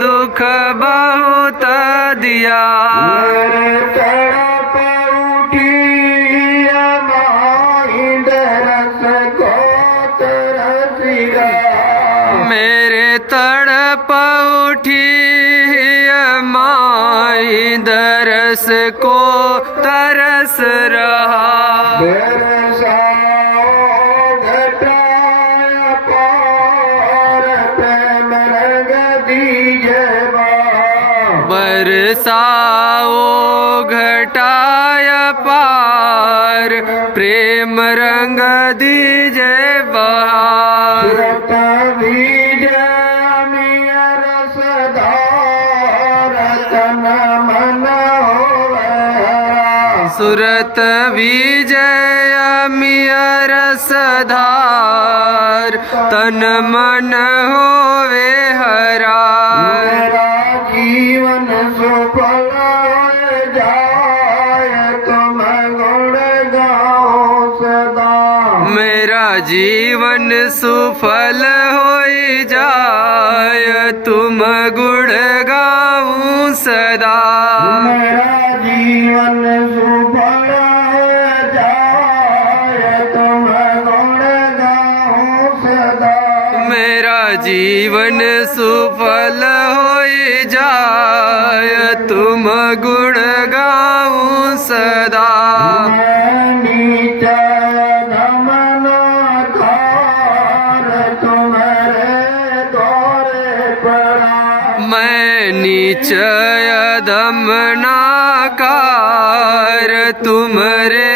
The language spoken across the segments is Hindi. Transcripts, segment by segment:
दुख बहुत दिया। मेरे तड़प उठी माई दरस को तरस रहा। बरसाओ घटाय पार प्रेम रंग दीजे बहार। सुरत विजय अमिय रसधार तन मन होवे हरा। जीवन सुफल जाय तुम गुण गाओ सदा। मेरा जीवन सुफल हो जाय तुम गुण गाऊं सदा। मेरा जीवन सुफल जाय तुम गुण गाओ सदा। मेरा जीवन सुफल हो जाय तुम गुण गाऊं सदा। मैं नीचय अधम नाकार तुम्हारे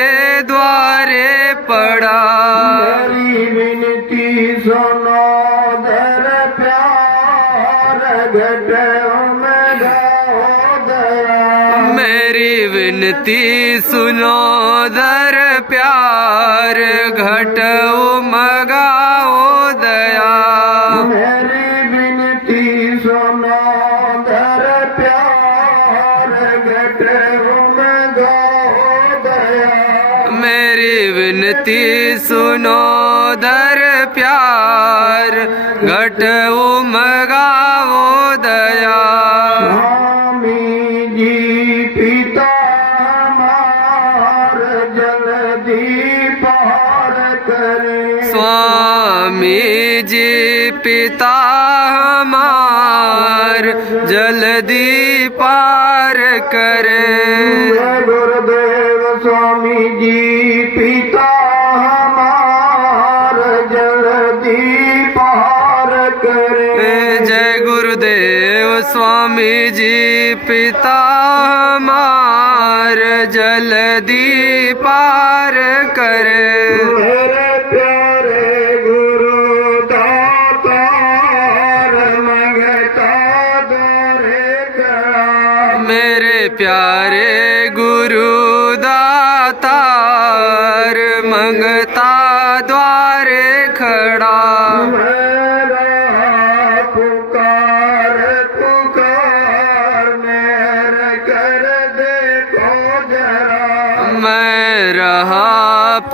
द्वारे पड़ा। मेरी विनती सुनो दर प्यार मेरी विनती सुनो दर प्यार घट उमगाओ दया। मेरी विनती सुनो दर प्यार घट उमगाओ दया। मेरी विनती सुनो दर प्यार घट उमगाओ दया। स्वामी जी पिता हमार जल्दी पार करे। स्वामी जी पिता हमार जल्दी पार करें। स्वामी जी पिता हमार जल्दी पार करे। जय गुरुदेव स्वामी जी पिता हमार जल्दी पार करे। मेरे प्यारे गुरु दातार मंगता द्वारे खड़ा। मेरे प्यारे गुरु दातार मंगता द्वारे खड़ा। मेरा पुकार पुकार मेरे कर देखो जरा। मैं रहा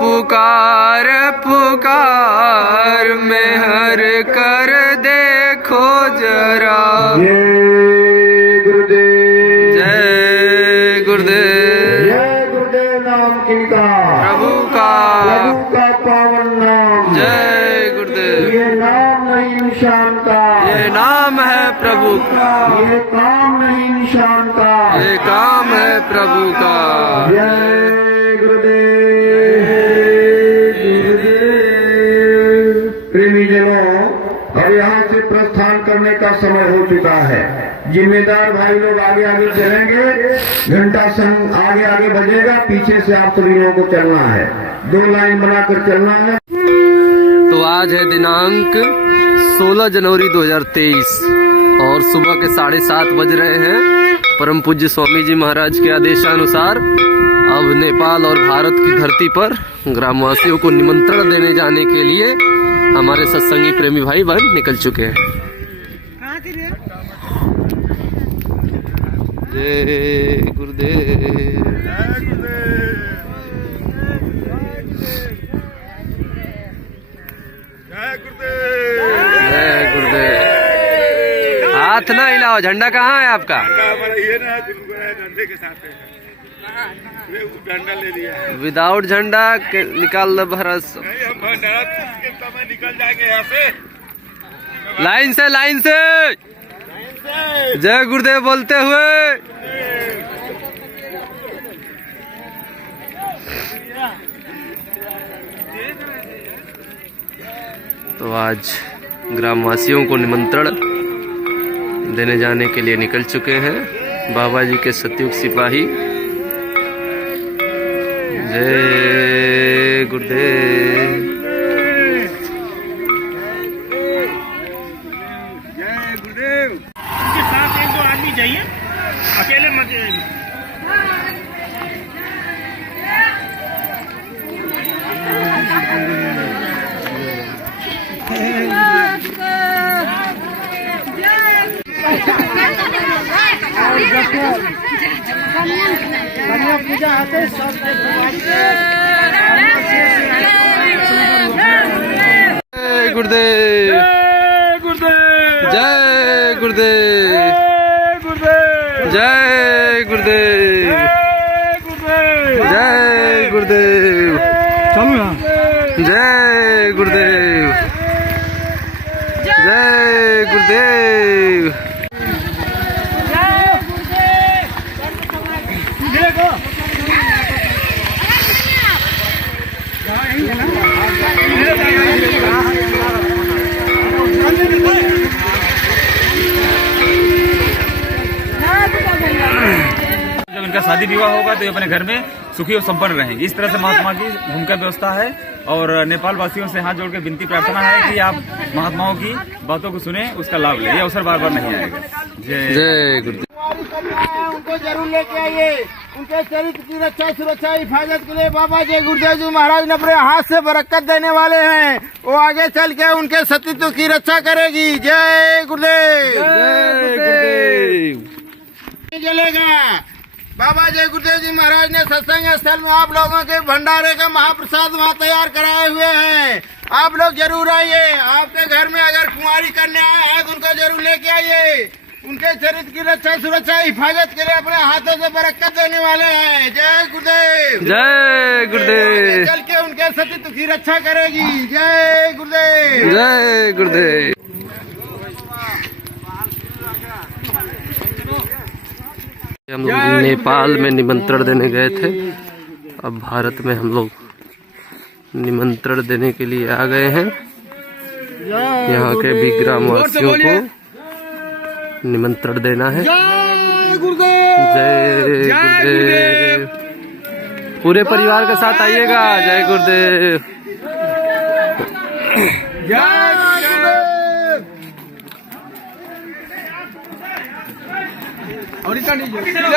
पुकार पुकार मेहर कर देखो जरा। जय गुरुदेव। जय गुरुदेव। जय गुरुदेव नाम किनका? प्रभु का। प्रभु का पावन नाम। जय गुरुदेव। ये नाम नहीं निशान का। ये नाम है प्रभु का। ये काम नहीं निशान का। ये काम है प्रभु का। जय गुरुदेव। प्रेमी जनों, अब यहाँ से प्रस्थान करने का समय हो चुका है। जिम्मेदार भाई लोग आगे आगे चलेंगे। घंटा संग आगे आगे बजेगा, पीछे से आप सभी लोगों को चलना है। 2 लाइन बनाकर चलना है। तो आज है दिनांक 16 जनवरी 2023 और सुबह के 7:30 बज रहे हैं। परम पूज्य स्वामी जी महाराज के आदेशानुसार अब नेपाल और भारत की धरती पर ग्रामवासियों को निमंत्रण देने जाने के लिए हमारे सत्संगी प्रेमी भाई बहन निकल चुके हैं। जय गुरुदेव। जय गुरुदेव। हाथ ना हिलाओ। झंडा कहाँ है आपका? ये ना डंडे के साथ है। डंडा ले लिया। विदाउट झंडा के निकाल लो भारत। नहीं, हम निकल जाएंगे यहाँ से। लाइन से लाइन से जय गुरुदेव बोलते हुए। तो आज ग्रामवासियों को निमंत्रण देने जाने के लिए निकल चुके हैं बाबा जी के सतयुग सिपाही। जय गुरुदेव। जय गुरुदेव। उनके साथ 1-2 आदमी जाइए, अकेले मत जाइए। पूजा आते सब जय गुरुदेव। जय गुरुदेव। जय गुरुदेव। जय गुरुदेव। चलो यहाँ। जय गुरुदेव। जय गुरुदेव। जब इनका शादी विवाह होगा तो ये अपने घर में सुखी और संपन्न रहेंगे। इस तरह से महात्मा की भूमिका व्यवस्था है और नेपाल वासियों से हाथ जोड़ के विनती प्रार्थना है कि आप महात्माओं की बातों को सुने, उसका लाभ लें। ये अवसर बार बार नहीं आएगा। जय गुरुदेव। उनको जरूर लेके आइए। उनके चरित्र की रक्षा सुरक्षा हिफाजत के लिए बाबा जय गुरुदेव जी महाराज ने अपने हाथ से बरकत देने वाले हैं। वो आगे चल के उनके सतीत्व की रक्षा करेगी। जय गुरुदेव। जय गुरुदेव। चलेगा। बाबा जय गुरुदेव जी महाराज ने सत्संग स्थल में आप लोगों के भंडारे का महाप्रसाद वहाँ तैयार कराए हुए हैं। आप लोग जरूर आइए। आपके घर में अगर कुंवारी कन्या है तो उनको जरूर लेके आइए। उनके चरित्र की रक्षा सुरक्षा हिफाजत के लिए अपने हाथों से बरकत देने वाले हैं। जय गुरुदेव। जय गुरुदेव। चल के उनके सतीत्व की रक्षा करेगी। जय गुरुदेव। जय गुरुदेव। हम लोग नेपाल में निमंत्रण देने गए थे अब भारत में हम लोग निमंत्रण देने के लिए आ गए हैं। यहाँ के भी ग्रामवासियों को निमंत्रण देना है। जय गुरुदेव। पूरे परिवार के साथ आइएगा। जय गुरुदेव। जय गुरुदेव।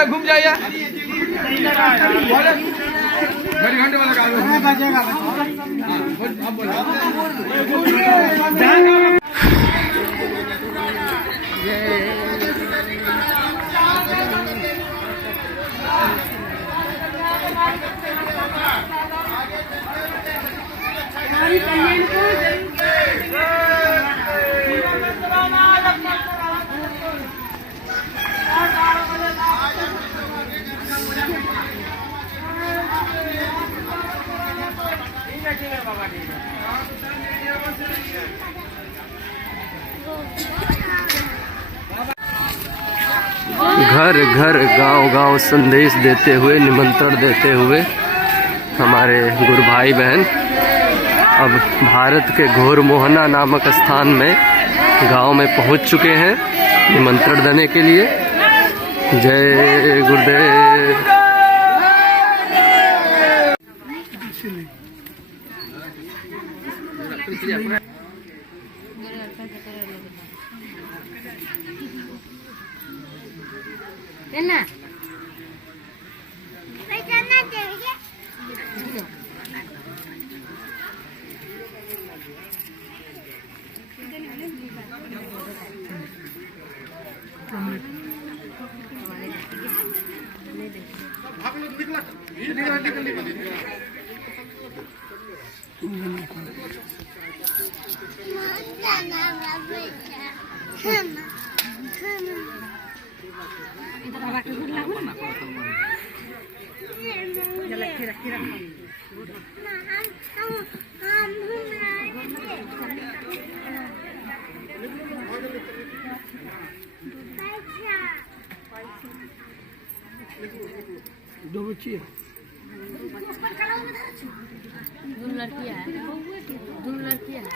घूम जाइए। घंटे वाला घर घर गांव गांव संदेश देते हुए, निमंत्रण देते हुए हमारे गुरु भाई बहन अब भारत के घोर मोहना नामक स्थान में गांव में पहुंच चुके हैं निमंत्रण देने के लिए। जय गुरुदेव। दो बच्ची है। दो लड़कियां है। दो लड़कियां है।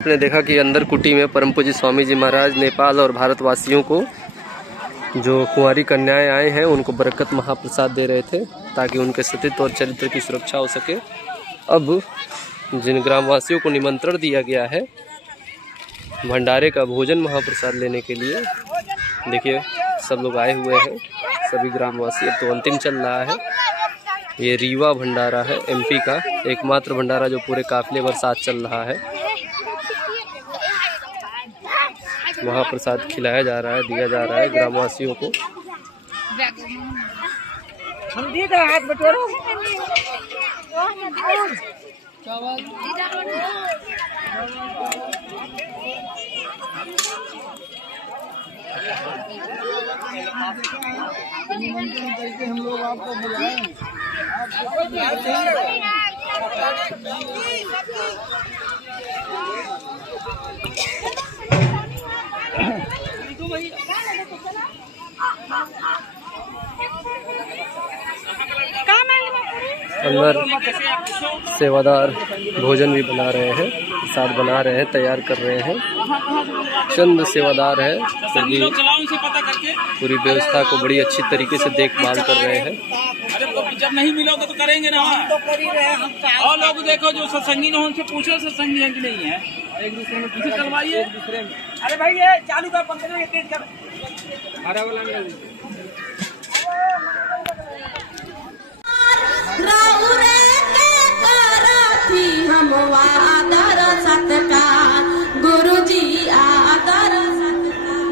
आपने देखा कि अंदर कुटी में परम पूज्य स्वामी जी महाराज नेपाल और भारतवासियों को जो कुंवारी कन्याएं आए हैं उनको बरकत महाप्रसाद दे रहे थे ताकि उनके सतीत्व और चरित्र की सुरक्षा हो सके। अब जिन ग्रामवासियों को निमंत्रण दिया गया है भंडारे का भोजन महाप्रसाद लेने के लिए, देखिए सब लोग आए हुए हैं, सभी ग्रामवासी। अब तो अंतिम चल रहा है। ये रीवा भंडारा है एमपी का एकमात्र भंडारा जो पूरे काफिले भर साथ चल रहा है। महाप्रसाद खिलाया जा रहा है, दिया जा रहा है ग्रामवासियों को। हाथ बटोरो। हम लोग आपको बुलाएं। अंदर सेवादार भोजन भी बना रहे हैं, प्रसाद बना रहे हैं, तैयार कर रहे हैं। चंद सेवादार है पूरी व्यवस्था को बड़ी अच्छी तरीके से देखभाल कर रहे हैं। अरे जब नहीं मिलोगे तो करेंगे ना। और लोग देखो जो सत्संगी न उनसे पूछो सत्संगी है कि नहीं है, एक दूसरे में पूछे चलवाइए। अरे भाई ये चालू कर, पंद्रह मिनट तेज कर। हरा वाला हम आदर सत्कार गुरु जी आदर सत्कार।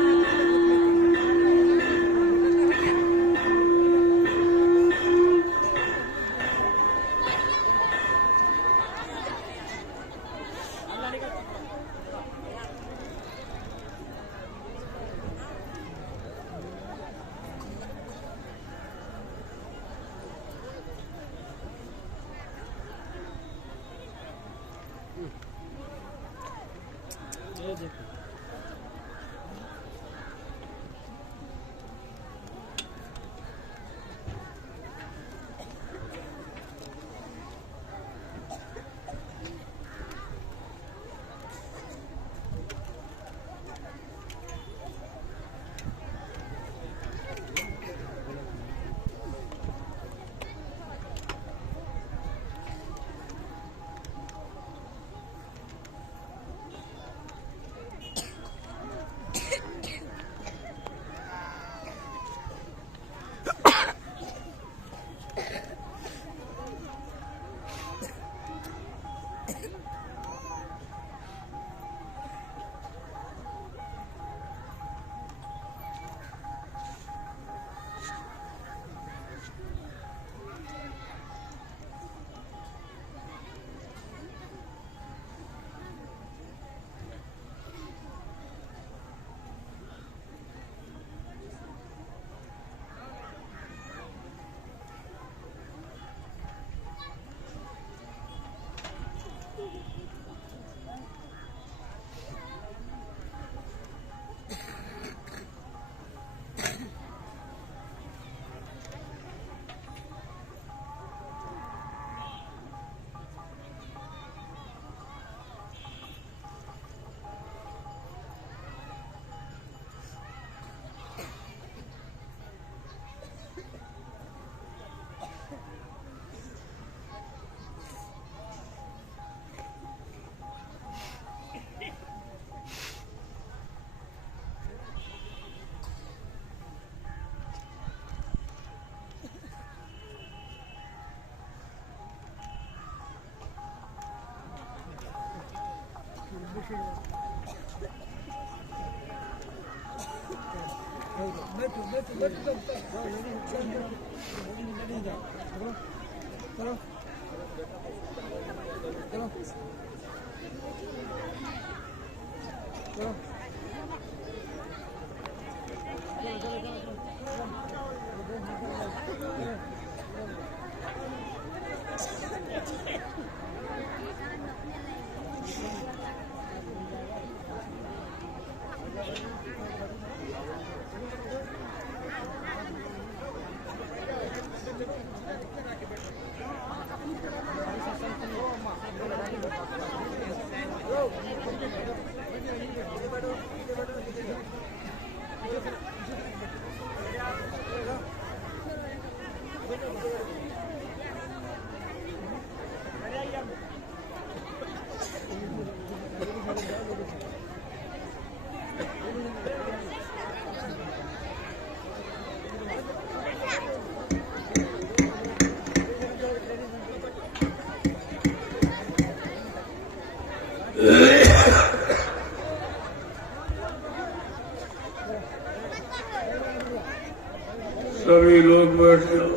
सभी लोग बैठ जाओ।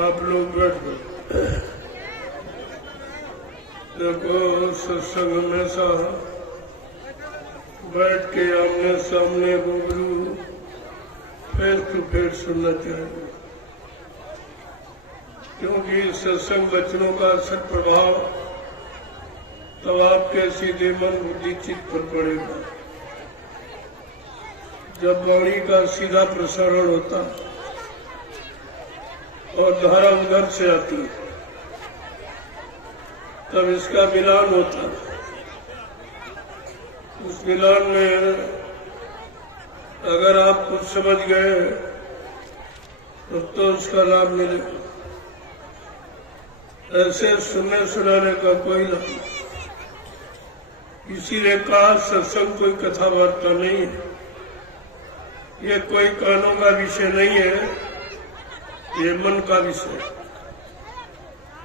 आप लोग बैठ जाओ। देखो सत्संग हमेशा बैठ के आमने सामने रूबरू फेस टू फेस सुनना चाहिए, क्योंकि सत्संग वचनों का असर प्रभाव तब आपके सीधे मन बुद्धि चित्त पर पड़ेगा। जब वाणी का सीधा प्रसारण होता और धारा उधर से आती तब इसका मिलान होता। उस मिलान में अगर आप कुछ समझ गए तो उसका लाभ मिलेगा। ऐसे सुनने सुनाने का कोई लाभ नहीं। इसीलिए कहा सत्संग कोई कथा वार्ता नहीं है, ये कोई कानों का विषय नहीं है, ये मन का विषय।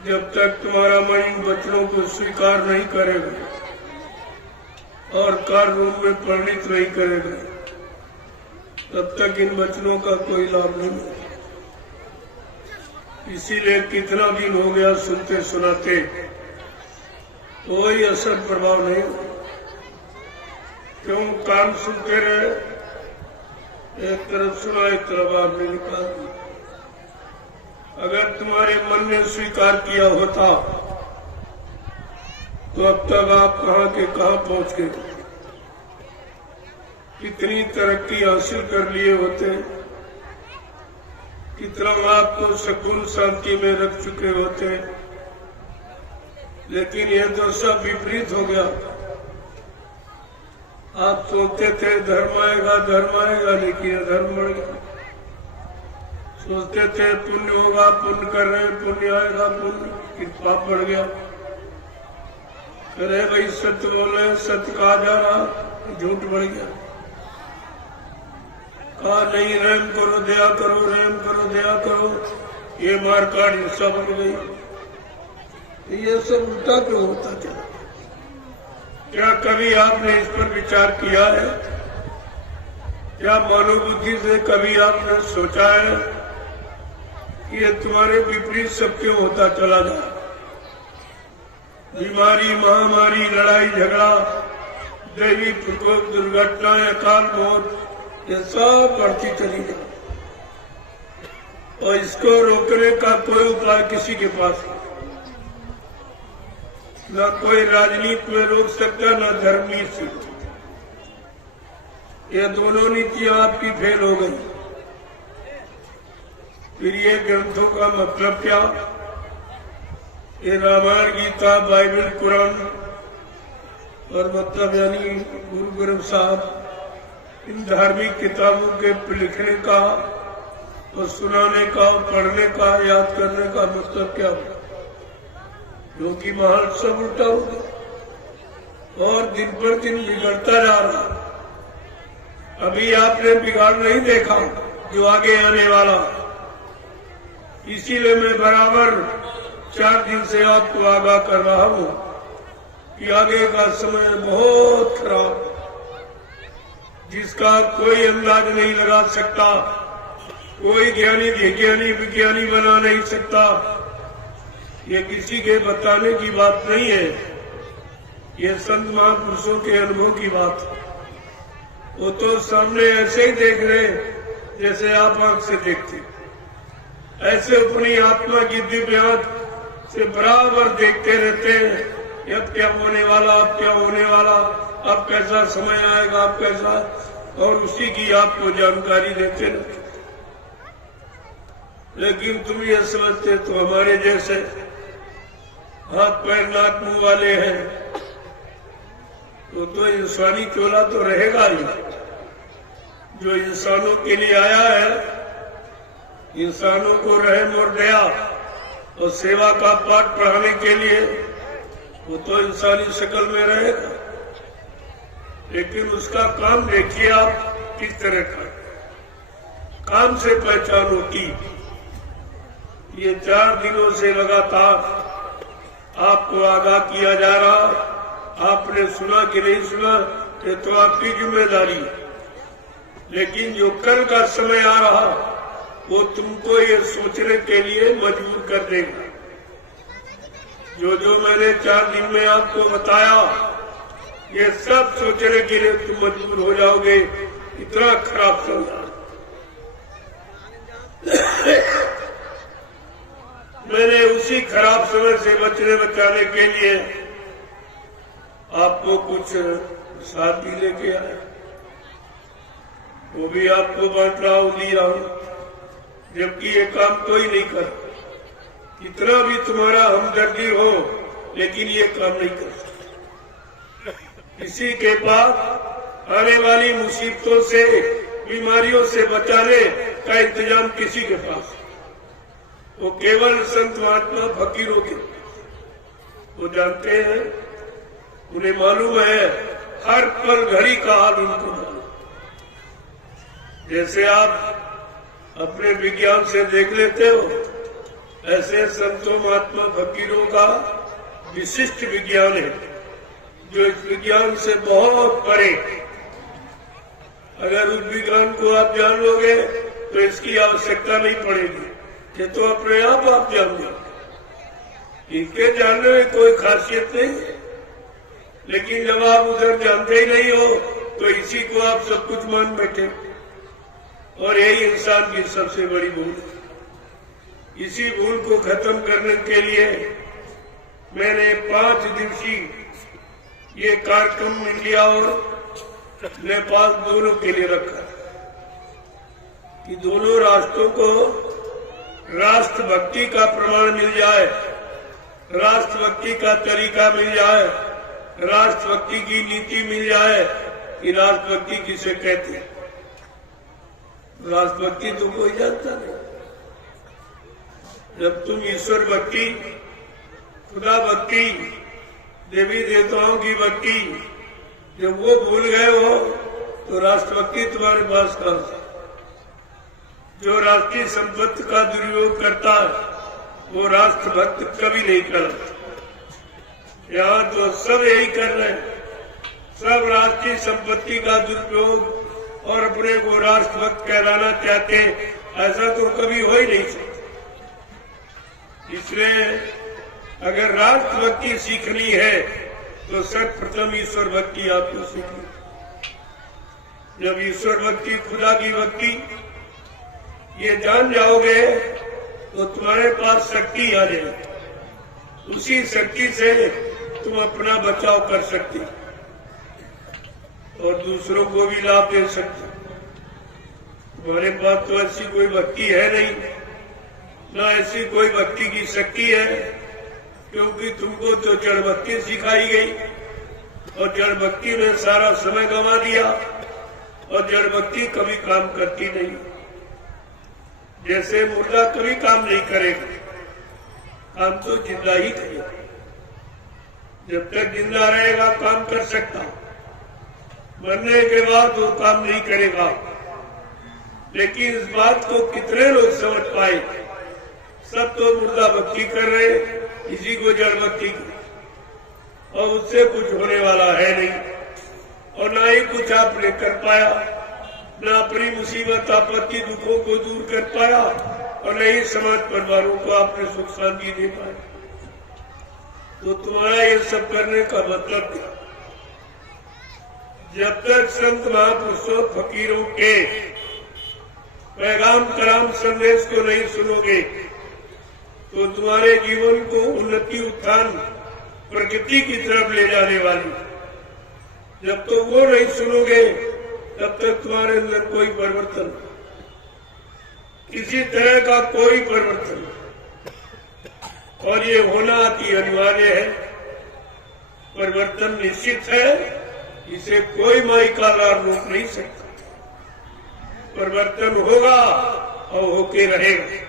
जब तक तुम्हारा मन इन वचनों को स्वीकार नहीं करेगा और कार्य रूप में परिणित नहीं करेगा तब तक इन वचनों का कोई लाभ नहीं है। इसीलिए कितना दिन हो गया सुनते सुनाते कोई असर प्रभाव नहीं हो। क्यों? कान सुनते रहे, एक तरफ सुना एक तरफ आपने निकाल दिया। अगर तुम्हारे मन ने स्वीकार किया होता तो अब तक आप कहाँ के कहाँ पहुंच गए, कितनी तरक्की हासिल कर लिए होते, कितना आपको सुकून शांति में रख चुके होते, लेकिन ये तो सब विपरीत हो गया। आप सोचते थे धर्म आएगा, लेकिन अधर्म बढ़ गया। सोचते थे पुण्य होगा, पुण्य कर रहे हैं, पुण्य आएगा, पुण्य की पाप बढ़ गया। अरे भाई सत्य बोले, सत्य कहा जा रहा, झूठ बढ़ गया। कहा नहीं रहम करो, दया करो, रहम करो, दया करो, ये मारकाट हिंसा बढ़ गई। ये सब उल्टा क्यों होता चला? क्या कभी आपने इस पर विचार किया है? क्या मानव बुद्धि से कभी आपने सोचा है कि ये तुम्हारे विपरीत सब क्यों होता चला जाए? बीमारी, महामारी, लड़ाई झगड़ा, दैवी प्रकोप, दुर्घटनाएं, अकाल मौत, ये सब बढ़ती चली जाए और इसको रोकने का कोई उपाय किसी के पास नहीं। न कोई राजनीति में रोक सकता, न धर्म नीति। ये दोनों नीतियां आपकी फेल हो गई। फिर ये ग्रंथों का मतलब क्या? ये रामायण, गीता, बाइबल, कुरान और मतलब यानी गुरु ग्रंथ साहब, इन धार्मिक किताबों के लिखने का और सुनाने का, पढ़ने का, याद करने का मतलब क्या है? क्योंकि माहौल सब उल्टा हो गया और दिन पर दिन बिगड़ता जा रहा। अभी आपने बिगाड़ नहीं देखा जो आगे आने वाला, इसीलिए मैं बराबर 4 दिन से आपको आगाह कर रहा हूँ कि आगे का समय बहुत खराब, जिसका कोई अंदाज नहीं लगा सकता, कोई ज्ञानी विज्ञानी बना नहीं सकता। ये किसी के बताने की बात नहीं है, ये संत महापुरुषों के अनुभव की बात है। वो तो सामने ऐसे ही देख रहे जैसे आप आंख से देखते, ऐसे अपनी आत्मा की दिव्य आंख से बराबर देखते रहते हैं। अब क्या होने वाला, अब क्या होने वाला, अब कैसा समय आएगा, अब कैसा, और उसी की आपको जानकारी देते रहते। लेकिन तुम ये समझते तो हमारे जैसे हाथ पैर नाक मुंह वाले हैं, तो इंसानी चोला तो रहेगा ही। जो इंसानों के लिए आया है, इंसानों को रहम और दया और सेवा का पाठ पढ़ाने के लिए, वो तो इंसानी शक्ल में रहेगा। लेकिन उसका काम देखिए आप किस तरह का काम से पहचान होती। ये 4 दिनों से लगातार आपको आगाह किया जा रहा, आपने सुना कि नहीं सुना ये तो आपकी जिम्मेदारी है। लेकिन जो कल का समय आ रहा, वो तुमको ये सोचने के लिए मजबूर कर देगा। जो मैंने 4 दिन में आपको बताया, ये सब सोचने के लिए तुम मजबूर हो जाओगे। इतना खराब चल रहा। मैंने उसी खराब समय से बचाने के लिए आपको कुछ साथ भी लेके आया, वो भी आपको बांट रहा हूं, दी रहा हूं, जबकि ये काम कोई नहीं कर। कितना भी तुम्हारा हमदर्दी हो, लेकिन ये काम नहीं कर सकता। किसी के पास आने वाली मुसीबतों से, बीमारियों से बचाने का इंतजाम किसी के पास, वो केवल संत महात्मा फकीरों के। वो जानते हैं, उन्हें मालूम है हर पल घड़ी का हाल उनको मालूम। जैसे आप अपने विज्ञान से देख लेते हो, ऐसे संतों महात्मा फकीरों का विशिष्ट विज्ञान है, जो इस विज्ञान से बहुत परे। अगर उस विज्ञान को आप जान लोगे तो इसकी आवश्यकता नहीं पड़ेगी, ये तो अपने आप जान लोगे। इनके जानने में कोई खासियत नहीं है। लेकिन जब आप उधर जानते ही नहीं हो, तो इसी को आप सब कुछ मान बैठे, और यही इंसान की सबसे बड़ी भूल है। इसी भूल को खत्म करने के लिए मैंने 5 दिवसीय ये कार्यक्रम इंडिया और नेपाल दोनों के लिए रखा है कि दोनों राष्ट्रों को राष्ट्रभक्ति का प्रमाण मिल जाए, राष्ट्रभक्ति का तरीका मिल जाए, राष्ट्रभक्ति की नीति मिल जाए कि राष्ट्रभक्ति किसे कहते हैं। राष्ट्रभक्ति तो कोई जानता नहीं। जब तुम ईश्वर भक्ति, खुदा भक्ति, देवी देवताओं की भक्ति जब वो भूल गए हो तो राष्ट्रभक्ति तुम्हारे पास कहां से। जो राष्ट्रीय संपत्ति का दुरुपयोग करता है वो राष्ट्रभक्त कभी नहीं करता। यहाँ तो सब यही कर रहे हैं, सब राष्ट्रीय संपत्ति का दुरुपयोग और अपने को राष्ट्रभक्त कहलाना चाहते हैं। ऐसा तो कभी हो ही नहीं सकता। इसलिए अगर राष्ट्रभक्ति सीखनी है तो सर्वप्रथम ईश्वर भक्ति आपको सीखनी। जब ईश्वर भक्ति, खुदा की भक्ति ये जान जाओगे तो तुम्हारे पास शक्ति आ जाएगी। उसी शक्ति से तुम अपना बचाव कर सकते और दूसरों को भी लाभ दे सकते। तुम्हारे पास तो ऐसी कोई भक्ति है नहीं, ना ऐसी कोई भक्ति की शक्ति है, क्योंकि तुमको तो जड़ भक्ति सिखाई गई और जड़ भक्ति में सारा समय गंवा दिया और जड़ भक्ति कभी काम करती नहीं। जैसे मुर्दा कभी काम नहीं करेगा, काम तो जिंदा ही करेगा। जब तक जिंदा रहेगा काम कर सकता, मरने के बाद वो काम नहीं करेगा। लेकिन इस बात को कितने लोग समझ पाए? सब तो मुर्दा भक्ति कर रहे, इसी को जड़ भक्ति और उससे कुछ होने वाला है नहीं और ना ही कुछ आपने कर पाया, न अपनी मुसीबत आपत्ति दुखों को दूर कर पाया और न ही समाज परिवारों को आपने सुख शांति दे पाया। तो तुम्हारा ये सब करने का मतलब क्या? जब तक संत महापुरुषों फकीरों के पैगाम कराम संदेश को नहीं सुनोगे तो तुम्हारे जीवन को उन्नति, उत्थान, प्रगति की तरफ ले जाने वाली। जब तो वो नहीं सुनोगे तब तक तुम्हारे अंदर कोई परिवर्तन, किसी तरह का कोई परिवर्तन, और ये होना अति अनिवार्य है। परिवर्तन निश्चित है, इसे कोई माई का लाभ रोक नहीं सकता। परिवर्तन होगा और होके रहेगा।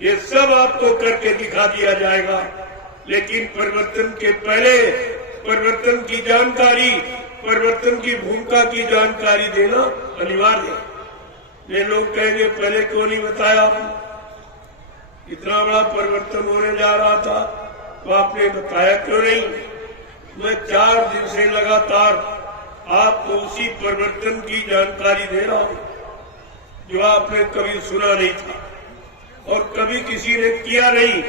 ये सब आपको करके दिखा दिया जाएगा, लेकिन परिवर्तन के पहले परिवर्तन की जानकारी, परिवर्तन की भूमिका की जानकारी देना अनिवार्य है। ये लोग कहेंगे पहले क्यों नहीं बताया? इतना बड़ा परिवर्तन होने जा रहा था तो आपने बताया क्यों नहीं? मैं 4 दिन से लगातार आपको उसी परिवर्तन की जानकारी दे रहा हूं जो आपने कभी सुना नहीं था और कभी किसी ने किया नहीं,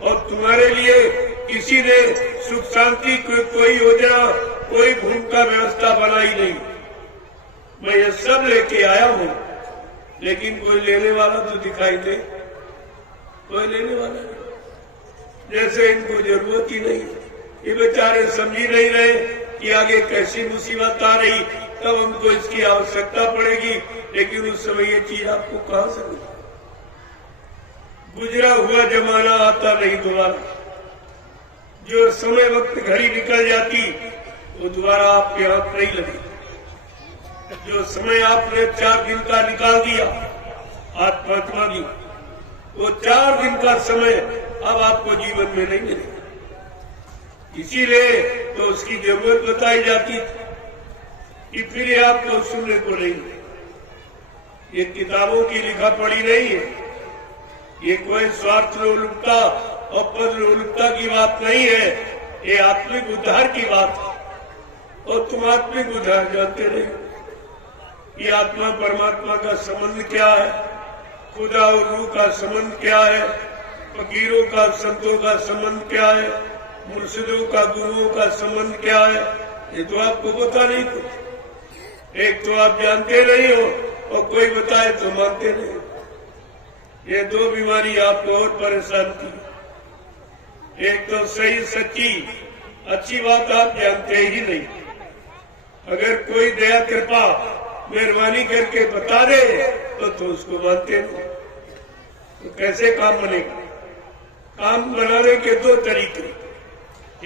और तुम्हारे लिए किसी ने सुख शांति कोई योजना, कोई भूमिका व्यवस्था बनाई नहीं। मैं ये सब लेके आया हूं, लेकिन कोई लेने वाला तो दिखाई दे। कोई लेने वाला नहीं, जैसे इनको जरूरत ही नहीं। ये बेचारे समझ ही नहीं रहे कि आगे कैसी मुसीबत आ रही, तब हमको इसकी आवश्यकता पड़ेगी, लेकिन उस समय ये चीज आपको कहां से मिली? गुजरा हुआ जमाना आता नहीं दोबारा। जो समय वक्त घड़ी निकल जाती वो दोबारा आपके हाथ नहीं लगी। जो समय आपने 4 दिन का निकाल दिया आत्मा की, वो 4 दिन का समय अब आपको जीवन में नहीं मिलेगा। इसीलिए तो उसकी जरूरत बताई जाती थी कि फिर ये आपको सुनने को नहीं। ये किताबों की लिखा पढ़ी नहीं है, ये कोई स्वार्थ लोलुपता और पद लोलुपता की बात नहीं है, ये आत्मिक उद्धार की बात है। और तुम आत्मिक उद्धार जानते नहीं। ये आत्मा परमात्मा का संबंध क्या है, खुदा और रूह का संबंध क्या है, फकीरों का, संतों का संबंध क्या है, मुर्शिदों का, गुरुओं का संबंध क्या है, ये तो आपको पता नहीं कुछ। एक तो आप जानते नहीं हो और कोई बताए तो मानते नहीं। ये 2 बीमारी आपको और परेशान की। एक तो सही सच्ची अच्छी बात आप जानते ही नहीं। अगर कोई दया कृपा मेहरबानी करके बता दे तो उसको मानते नहीं। तो कैसे काम बनेगा? काम बनाने के दो तरीके,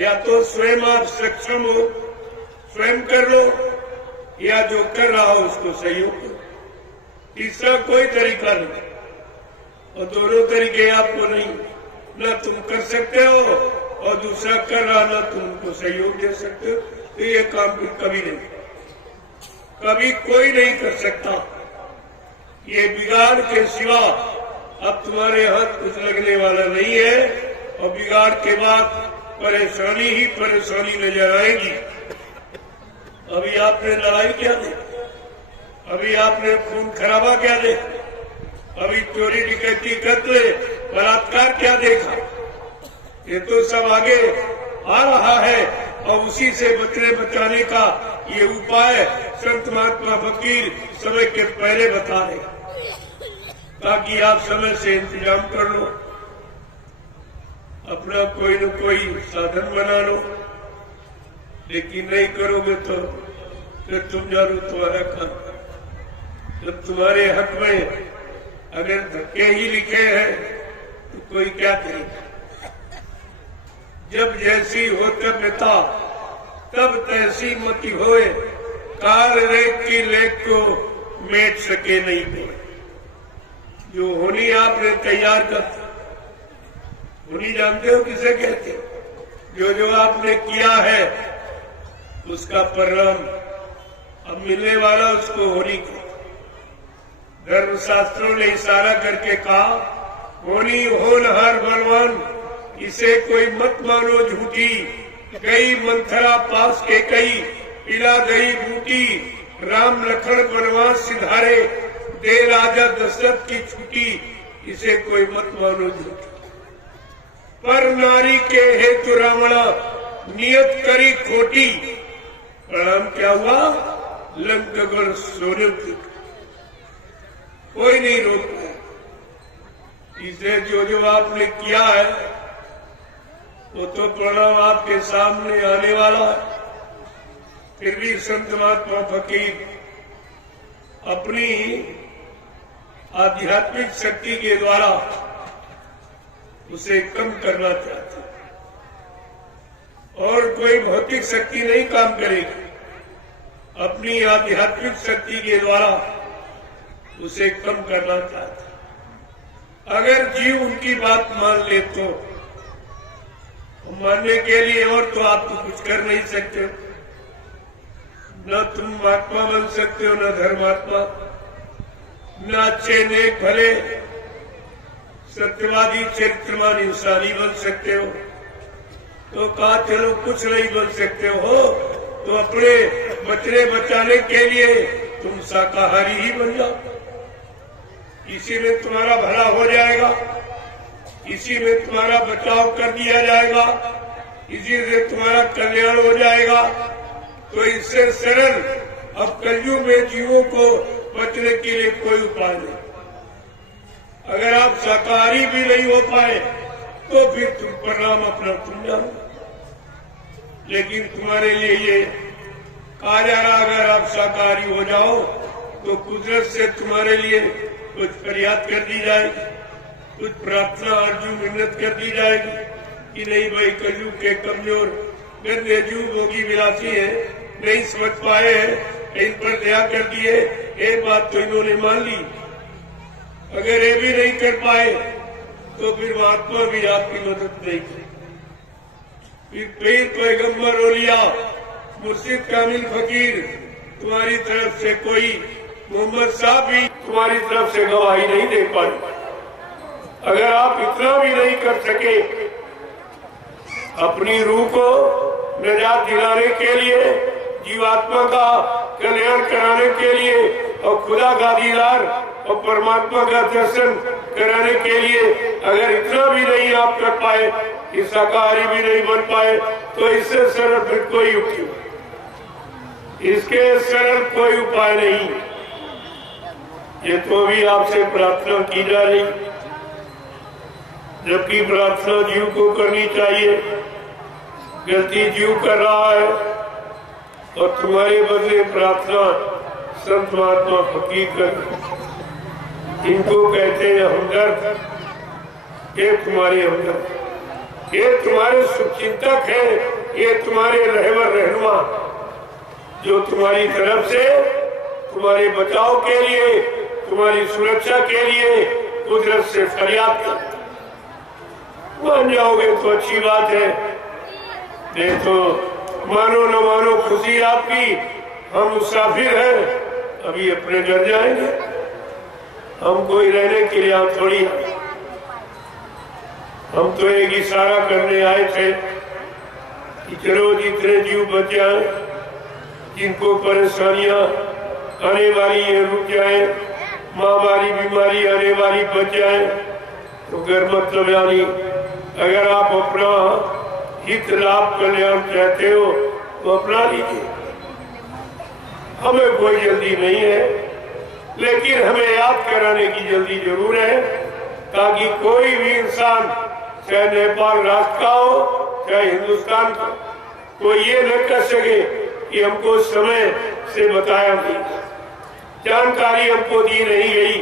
या तो स्वयं आप सक्षम हो, स्वयं कर लो, या जो कर रहा हो उसको सहयोग करो। तीसरा कोई तरीका नहीं। और दोनों तरीके आपको नहीं, न तुम कर सकते हो और दूसरा कर रहा न तुम उनको सहयोग दे सकते हो। तो ये काम फिर कभी नहीं, कभी कोई नहीं कर सकता। ये बिगाड़ के सिवा अब तुम्हारे हाथ कुछ लगने वाला नहीं है। और बिगाड़ के बाद परेशानी ही परेशानी नजर आएगी। अभी आपने लड़ाई क्या देखी? अभी आपने खून खराबा क्या देखा? अभी चोरी डकैती कत्ल बलात्कार क्या देखा? ये तो सब आगे आ रहा है। और उसी से बचने बचाने का ये उपाय संत महात्मा फकीर समय के पहले बता रहे, ताकि आप समय से इंतजाम कर लो, अपना कोई न कोई साधन बना लो। लेकिन नहीं करोगे तो फिर तुम जानो तुम्हारा काम। जब तुम्हारे हक में अगर धक्के ही लिखे हैं तो कोई क्या करेगा? जब जैसी हो तब तब तैसी मति होए, काल रेख की लेख को मेट सके नहीं कोई। जो होनी आपने तैयार कर, होनी जानते हो किसे कहते हो? जो आपने किया है उसका परिणाम अब मिलने वाला उसको होनी को। धर्मशास्त्रों ने इशारा करके कहा, होनी होनहार बलवान, इसे कोई मत मानो झूठी। गई मंथरा पास के कई, पिला गई बूटी। राम लखन वनवास सिधारे, दे राजा दशरथ की छुट्टी। इसे कोई मत मानो झूठी। पर नारी के हेतु रावणा, नियत करी खोटी। परिणाम क्या हुआ? लंकगढ़ सोने की। कोई नहीं रोक पाया। इसे जो आपने किया है वो तो परिणाम आपके सामने आने वाला है। फिर भी संत महात्मा फकीर अपनी आध्यात्मिक शक्ति के द्वारा उसे कम करना चाहते, और कोई भौतिक शक्ति नहीं काम करेगी। अपनी आध्यात्मिक शक्ति के द्वारा उसे कम करना चाहते। अगर जीव उनकी बात मान ले तो मानने के लिए और तो आप तो कुछ कर नहीं सकते। न तुम महात्मा बन सकते हो, न धर्मात्मा, न अच्छे नेक भले सत्यवादी चरित्रवान इंसानी बन सकते हो। तो कहा चलो कुछ नहीं बन सकते हो तो अपने बचने बचाने के लिए तुम शाकाहारी ही बन जाओ। इसी में तुम्हारा भला हो जाएगा, इसी में तुम्हारा बचाव कर दिया जाएगा, इसी से तुम्हारा कल्याण हो जाएगा। तो इससे सरल अब कलयुग में जीवों को बचने के लिए कोई उपाय नहीं। अगर आप शाकाहारी भी नहीं हो पाए तो फिर तुम परिणाम अपना तुम जानो। लेकिन तुम्हारे लिए ये कहा जा रहा, अगर आप शाकाहारी हो जाओ तो कुदरत से तुम्हारे लिए कुछ फरियाद कर दी जाएगी, कुछ प्रार्थना अर्जुन मिन्नत कर दी जाएगी कि नहीं भाई कलयुग के कमजोर गंदे जीव भोगी विलासी है, नहीं समझ पाए हैं, इन पर दया कर दिए। एक बात तो इन्होंने मान ली। अगर ये भी नहीं कर पाए तो फिर महात्मा भी आपकी मदद नहीं करेगी। फिर पीर पैगम्बर औलिया मुर्शिद कामिल फकीर तुम्हारी तरफ से कोई, मोहम्मद साहब भी तुम्हारी तरफ से गवाही नहीं दे पाए। अगर आप इतना भी नहीं कर सके अपनी रूह को निजात दिलाने के लिए, जीवात्मा का कल्याण कराने के लिए और खुदा का दीदार और परमात्मा का दर्शन कराने के लिए, अगर इतना भी नहीं आप कर पाए, इस शाकाहारी भी नहीं बन पाए, तो इससे सरल फिर कोई उपाय, इसके सरल कोई उपाय नहीं। ये तो भी आपसे प्रार्थना की जा रही, जबकि प्रार्थना जीव को करनी चाहिए। गलती जीव कर रहा है और तुम्हारे बदले प्रार्थना संत महात्मा फकीर कर। इनको कहते हैं हमदर्द। ये तुम्हारे हमदर्द, ये तुम्हारे शुभचिंतक है, ये तुम्हारे रहबर रहनुमा, जो तुम्हारी तरफ से तुम्हारे बचाव के लिए, तुम्हारी सुरक्षा के लिए कुदरत से फरियाद कर। मान जाओगे तो अच्छी बात है, नहीं तो मानो न मानो खुशी आपकी। हम मुसाफिर हैं, अभी अपने घर जाएंगे। हम कोई रहने के लिए आप थोड़ी, हम तो एक इशारा करने आए थे कि चलो जितने जीव बच जाए, जिनको परेशानियां आने वाली है रुक जाए, महामारी बीमारी आने वाली बच जाए, तो घर मतलब यानी अगर आप अपना हित लाभ कल्याण चाहते हो तो अपना लीजिए। हमें कोई जल्दी नहीं है, लेकिन हमें याद कराने की जल्दी जरूर है, ताकि कोई भी इंसान, चाहे नेपाल राष्ट्र का हो चाहे हिंदुस्तान का, कोई ये न कर सके कि हमको समय से बताया नहीं, जानकारी हमको दी नहीं गई,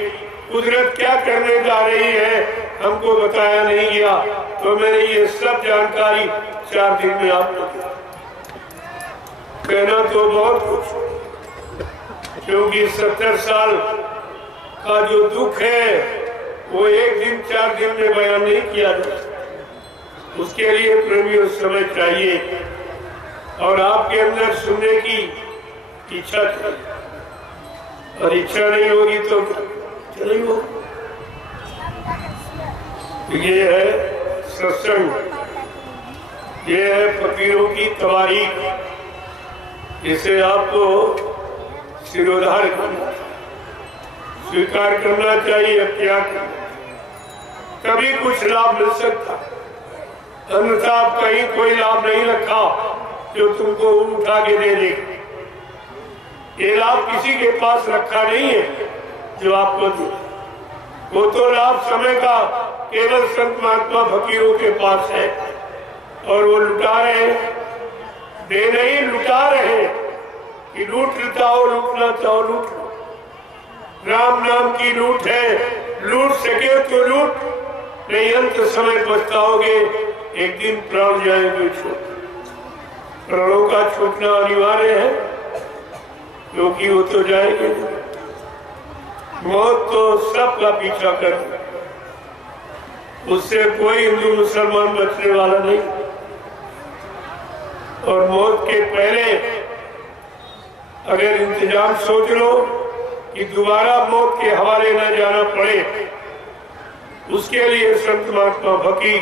कुदरत क्या करने जा रही है हमको बताया नहीं गया। तो मैंने ये सब जानकारी 4 दिन में आपको दी। कहना तो बहुत कुछ, क्योंकि 70 साल का जो दुख है वो 1 दिन 4 दिन में बयान नहीं किया जा सकता। उसके लिए प्रेमियों समय चाहिए और आपके अंदर सुनने की इच्छा चाहिए, और इच्छा नहीं होगी तो नहीं होगी। ये है सत्संग, ये है फकीरों की तवारीख, इसे आपको सिरोधार करना, स्वीकार करना चाहिए। अब क्या कभी कुछ लाभ मिल सकता, अन्यथा आप कहीं कोई लाभ नहीं रखा जो तुमको उठा के दे दे। ये लाभ किसी के पास रखा नहीं है जो आपको दे। वो तो लाभ समय का केवल संत महात्मा फकीरों के पास है, और वो लुटा रहे हैं, दे नहीं लुटा रहे हैं कि लूट चाहो लूटना चाहो लूट लो। राम नाम की लूट है, लूट सके तो लूट, नहीं अंत समय पछताओगे, एक दिन प्राण जाएंगे छूट। प्राणों का छूटना अनिवार्य है, क्योंकि वो तो जाएंगे। मौत तो सबका पीछा कर, उससे कोई हिंदू मुसलमान बचने वाला नहीं। और मौत के पहले अगर इंतजाम सोच लो कि दोबारा मौत के हवाले न जाना पड़े, उसके लिए संत महात्मा फकीर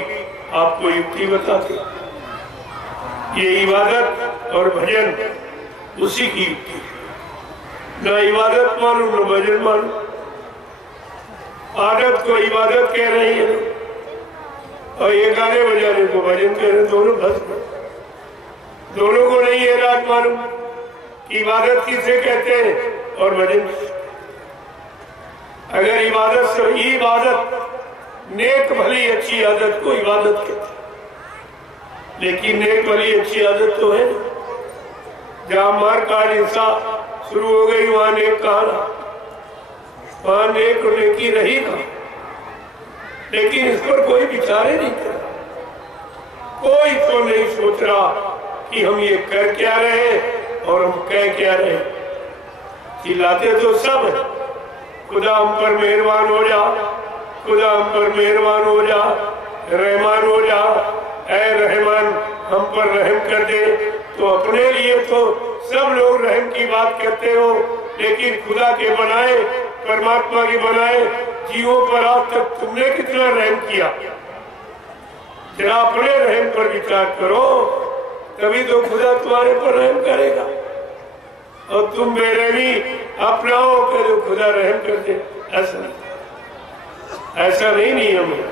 आपको युक्ति बताते। ये इबादत और भजन उसी की युक्ति, न इबादत मानू न भजन मानू। आदत को इबादत कह रही है और ये गाने बजाने को भजन कह रहे, दोनों भस्म, दोनों को नहीं है राज मालूम कि इबादत किसे कहते हैं और भजन। अगर इबादत सही इबादत नेक भली अच्छी आदत को इबादत कहते हैं, लेकिन नेक भली अच्छी आदत तो है जहाँ मार काट हिंसा शुरू हो गई वहां नेक कहा, वहां नेक नेकी रही ना। लेकिन इस पर कोई विचार ही नहीं कर, कोई तो नहीं सोच रहा कि हम ये कर क्या रहे और हम कह क्या रहे। चिल्लाते तो सब है, खुदा हम पर मेहरबान हो जा, खुदा हम पर मेहरबान हो जा, रहमान हो जा, ऐ रहमान हम पर रहम कर दे। तो अपने लिए तो सब लोग रहम की बात करते हो, लेकिन खुदा के बनाए, परमात्मा के बनाए जीवों पर आज तक तुमने कितना रहम किया? जरा अपने रहम पर विचार करो, तभी तो खुदा तुम्हारे पर रहम करेगा। और तुम बेरहमी अपनाओ करो खुदा रहम कर दे, ऐसा नहीं नियम है।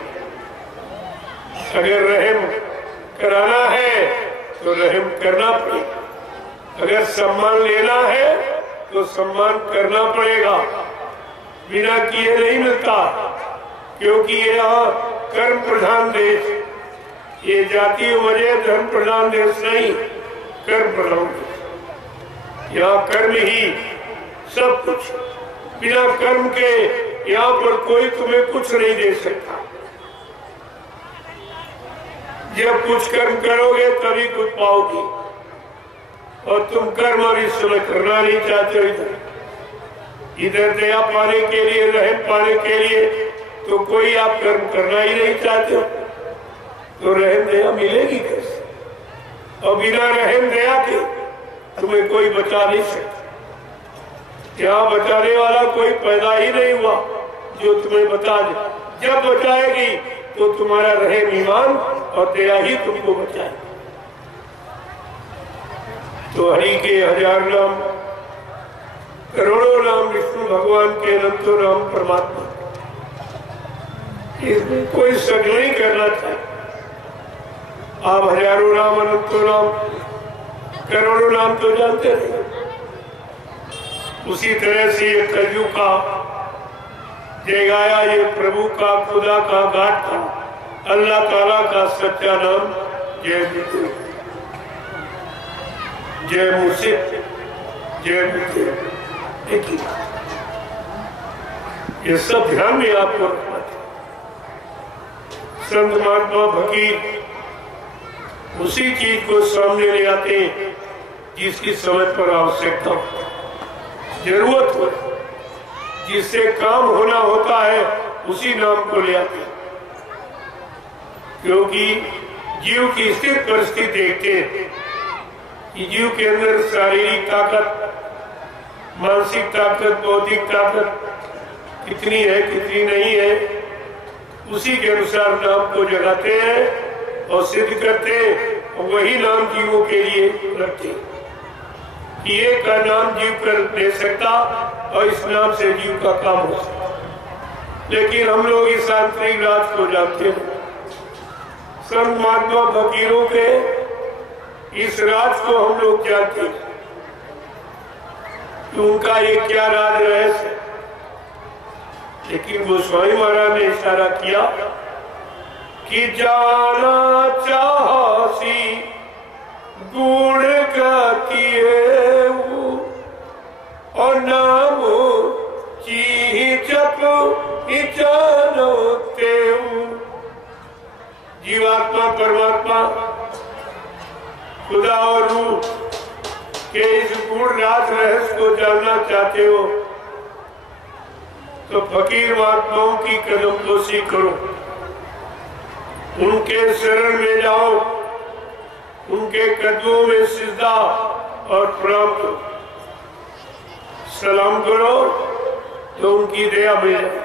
अगर रहम कराना है तो रहम करना पड़ेगा, अगर सम्मान लेना है तो सम्मान करना पड़ेगा, बिना किए नहीं मिलता। क्योंकि ये यहाँ कर्म प्रधान देश, ये जाति वजह धर्म प्रधान देश नहीं, कर्म प्रधान देश। यहाँ कर्म ही सब कुछ, बिना कर्म के यहाँ पर कोई तुम्हें कुछ नहीं दे सकता। जब कुछ कर्म करोगे तभी कुछ पाओगे, और तुम कर्म अभी समय करना नहीं चाहते। इधर दया पाने के लिए, रहम पाने के लिए तो कोई आप कर्म करना ही नहीं चाहते हो, तो रहम दया मिलेगी कैसे? और बिना रहम दया के तुम्हें कोई बचा नहीं सकता। यहाँ बचाने वाला कोई पैदा ही नहीं हुआ जो तुम्हें बचा दे। जब बचाएगी तो तुम्हारा रहम ईमान और दया ही तुमको बचाएगी। तो हरि के 1000 नाम, करोड़ों नाम विष्णु भगवान के, अनंतों नाम परमात्मा, इसमें कोई शक नहीं करना चाहिए। आप हजारों नाम, अनंतों नाम, करोड़ों नाम तो जानते नहीं। उसी तरह से ये कलयुग का जय गाया, ये प्रभु का, खुदा का, घाट का, अल्लाह ताला का सच्चा नाम जय मृत्यु, जय मुर्शिद, जय मृत्यु। देखिए ये सब ध्यान में आपको रखना चाहिए। संत महात्मा फकीर उसी चीज को सामने ले आते हैं जिसकी समय पर आवश्यकता हो, जरूरत हो, जिससे काम होना होता है, उसी नाम को ले आते हैं। क्योंकि जीव की स्थिति परिस्थिति देखते हैं कि जीव के अंदर शारीरिक ताकत, मानसिक ताकत, बौद्धिक ताकत कितनी है, कितनी नहीं है, उसी के अनुसार नाम को जगाते हैं और सिद्ध करते हैं, और वही नाम जीवों के लिए रखते हैं कि ये का नाम जीव कर दे सकता और इस नाम से जीव का काम हो सकता। लेकिन हम लोग इस आंतरिक राज को जानते हैं। संत महात्मा फकीरों के इस राज को हम लोग जानते हैं कि उनका ये क्या राज रहस्य। लेकिन गोस्वामी महाराज ने इशारा किया कि जाना चाहसी गुण गाती और नाम ची जप जानो जीवात्मा परमात्मा खुदा और रूह के इस गुण राज रहस्य को जानना चाहते हो तो फकीर महात्माओं की कदमपोशी करो, उनके शरण में जाओ, उनके कदमों में सिजदा और प्रणाम करो, सलाम करो तो उनकी दया मिल जाए।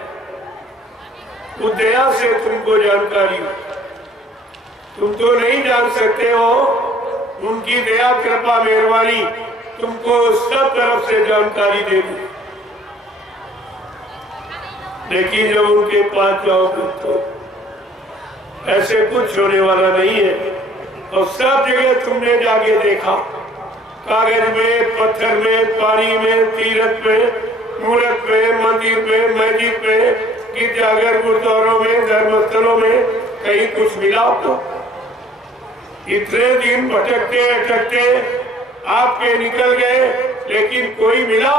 उस दया से तुमको जानकारी हो, तुम तो नहीं जान सकते हो, उनकी दया कृपा मेहरबानी तुमको सब तरफ से जानकारी देगी। लेकिन जब उनके पास जाओगे तो ऐसे कुछ होने वाला नहीं है। और सब जगह तुमने जाके देखा, कागज में, पत्थर में, पानी में, तीर्थ में, मूर्त में, मंदिर में, मस्जिद में, गिरजाघर, गुरुद्वारों में, धर्मस्थलों में कहीं कुछ मिला आपको? इतने दिन भटकते अटकते आपके निकल गए, लेकिन कोई मिला?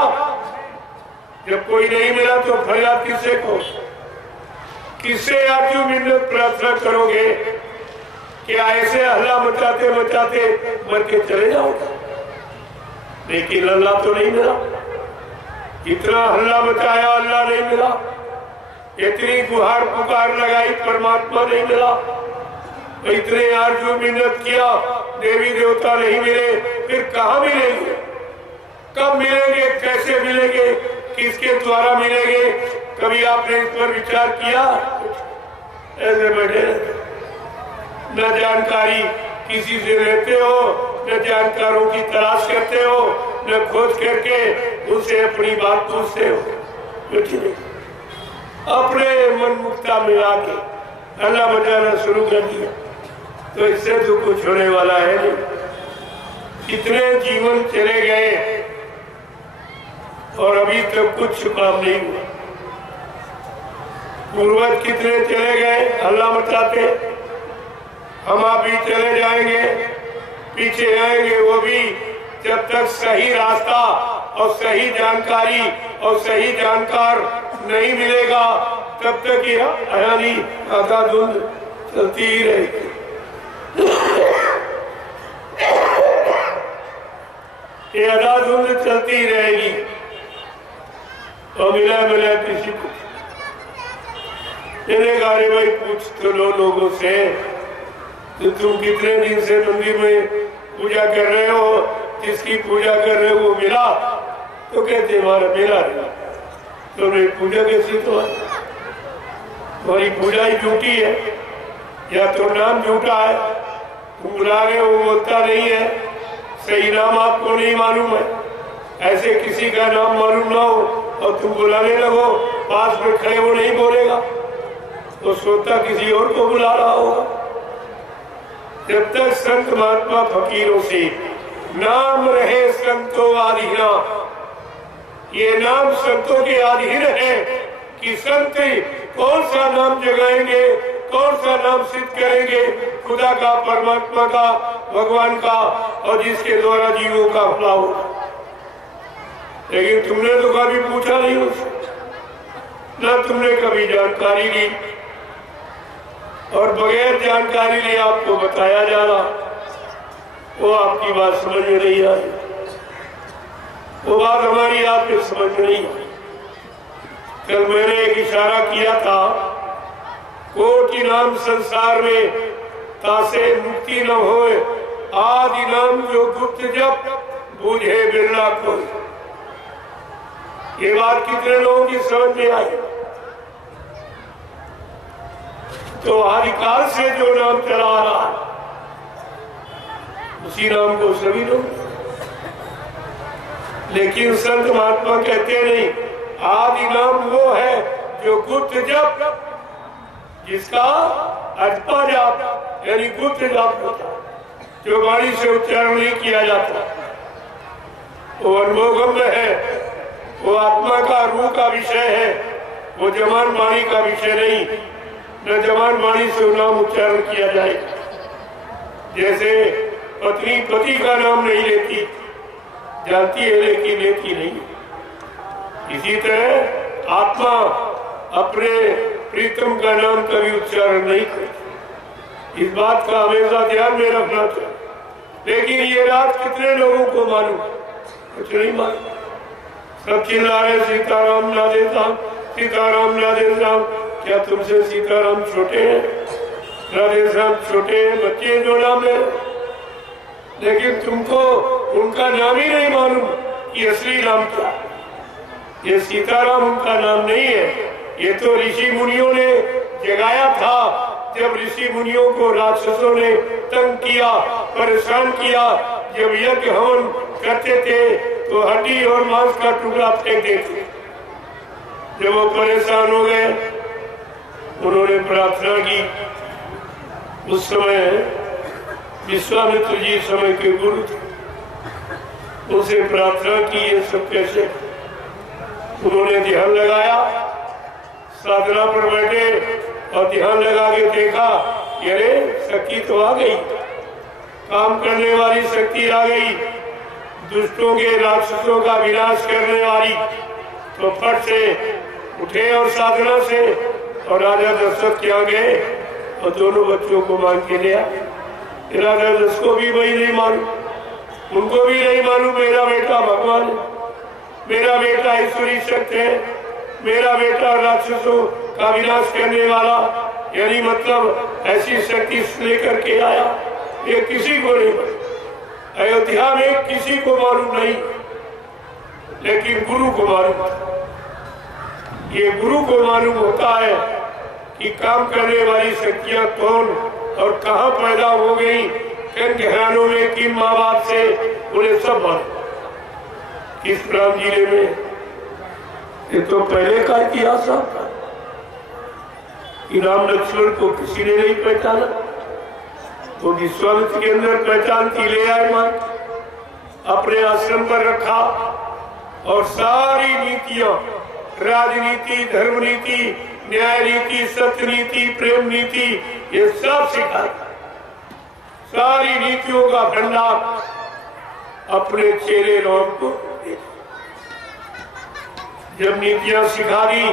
जब कोई नहीं मिला तो फरियाद किससे को, किससे आजू मिन्नत प्रार्थना करोगे? क्या ऐसे हल्ला मचाते मचाते मर के चले जाओगे? लेकिन अल्लाह तो नहीं मिला। इतना हल्ला मचाया, अल्लाह नहीं मिला। इतनी गुहार पुकार लगाई, परमात्मा नहीं मिला। इतने आरजू मिन्नत किया, देवी देवता नहीं मिले। फिर कहाँ मिलेंगे? कब मिलेंगे? कैसे मिलेंगे? किसके द्वारा मिलेंगे? कभी आपने इस पर विचार किया? ऐसे बैठे न जानकारी किसी से लेते हो, न जानकारों की तलाश करते हो, न खोज करके उनसे अपनी बात पूछते हो। कुछ नहीं, अपने मन मुक्ता में आके अल्लाह बजाना शुरू कर दिया, तो इससे तो कुछ होने वाला है नहीं। कितने जीवन चले गए और अभी तक कुछ काम नहीं हुआ। पूर्वज कितने चले गए हल्ला मचाते, हम अभी चले जाएंगे, पीछे आएंगे वो भी, जब तक सही रास्ता और सही जानकारी और सही जानकार नहीं मिलेगा तब तक ये अयानी अंधाधुंध चलती ही रहेगी। ये अंधाधुंध चलती ही रहेगी। और मिला किसी को मेरे गारे भाई पूछ तो लो लोगों से, तो तुम कितने दिन से मंदिर में पूजा कर रहे हो, जिसकी पूजा कर रहे हो वो मिला, तो कहते हमारा मिला नहीं। तो मेरी पूजा कैसी तो है? तुम्हारी पूजा ही झूठी है, या तो नाम झूठा है, तुम बुला रहे हो वो बोलता नहीं है, सही नाम आपको नहीं मालूम है। ऐसे किसी का नाम मालूम ना हो और तुम बुलाने लगो, पास में खड़े वो नहीं बोलेगा तो सोता किसी और को बुला रहा होगा। जब तक संत महात्मा फकीरों से नाम रहे संतों आधीना, ये नाम संतों के अधीन है कि संत कौन सा नाम जगाएंगे, कौन सा नाम सिद्ध करेंगे, खुदा का, परमात्मा का, भगवान का, और जिसके द्वारा जीवों का भला होगा। लेकिन तुमने तो कभी पूछा नहीं उससे, ना तुमने कभी जानकारी ली, और बगैर जानकारी लिए आपको बताया जा रहा, वो आपकी बात समझ में नहीं आई, वो बात हमारी आपके समझ में नहीं आई। कल मैंने एक इशारा किया था, कोटि नाम संसार में तासे मुक्ति न होए, आदि नाम जो गुप्त जप बूझे बिरला को। ये बात कितने लोगों की समझ में आई? तो आदिकाल से जो नाम चला आ रहा है उसी नाम को सभी लोग, लेकिन संत महात्मा कहते नहीं, आदि नाम वो है जो गुप्त जप, जिसका अजपा जाप यानी गुप्त जाप होता, जो वाणी से उच्चारण नहीं किया जाता, वो अनुभवगम्य है, वो आत्मा का, रूह का विषय है, वो जबान वाणी का विषय नहीं। न जबान वाणी से नाम उच्चारण किया जाए। जैसे पत्नी पति का नाम नहीं लेती, जानती है लेकिन लेती नहीं, इसी तरह आत्मा अपने प्रीतम का नाम कभी उच्चारण नहीं करती। इस बात का हमेशा ध्यान में रखना चाहिए। लेकिन ये रात कितने लोगों को मालूम? कुछ नहीं मालूम। सब चिल्ला रहे सीताराम राधे श्याम, सीताराम राधे श्याम। क्या तुमसे सीताराम छोटे हैं? राधे श्याम छोटे हैं, बच्चे जो नाम है, लेकिन तुमको उनका नाम ही नहीं मालूम कि असली नाम क्या। ये सीताराम उनका नाम नहीं है, ये तो ऋषि मुनियों ने जगाया था। जब ऋषि मुनियों को राक्षसों ने तंग किया, परेशान किया, जब यज्ञ हवन करते थे तो हड्डी और मांस का टुकड़ा फेंक देते। जब वो परेशान हो गए, उन्होंने प्रार्थना की। उस समय विश्वामित्र जी समय के गुरु थे, उनसे प्रार्थना की ये सब कैसे। उन्होंने ध्यान लगाया, साधना पर बैठे और ध्यान लगा के देखा, अरे शक्ति तो आ गई, काम करने वाली शक्ति आ गई, दुष्टों के, राक्षसों का विनाश करने वाली। तो फट से उठे और साधना से और राजा दशरथ के यहाँ गए और दोनों बच्चों को मांग के लिया। राजा दशरथ को भी वही नहीं मालूम, उनको भी नहीं मालूम मेरा बेटा भगवान है, मेरा बेटा ईश्वरी शक्ति है, मेरा बेटा राक्षसों का विनाश करने वाला, यानी मतलब ऐसी शक्ति लेकर के आया। ये किसी को नहीं मालूम, अयोध्या में किसी को मालूम नहीं, लेकिन गुरु को मालूम। ये गुरु को मालूम होता है कि काम करने वाली शक्तियां कौन और कहां पैदा हो गई, किन घरानों में, किन माँ बाप से, उन्हें सब मालूम। किस राम जिले में, ये तो पहले का इतिहास था कि राम लक्ष्मण को किसी ने नहीं पहचाना, तो विश्वामित्र के अंदर पहचान की ले आए, मां अपने आश्रम पर रखा और सारी नीतियां, राजनीति, धर्म नीति, न्याय नीति, सत्य नीति, प्रेम नीति, ये सब सिखा। सारी नीतियों का भंडार अपने चेले राम को दे। जब नीतियां सिखा दी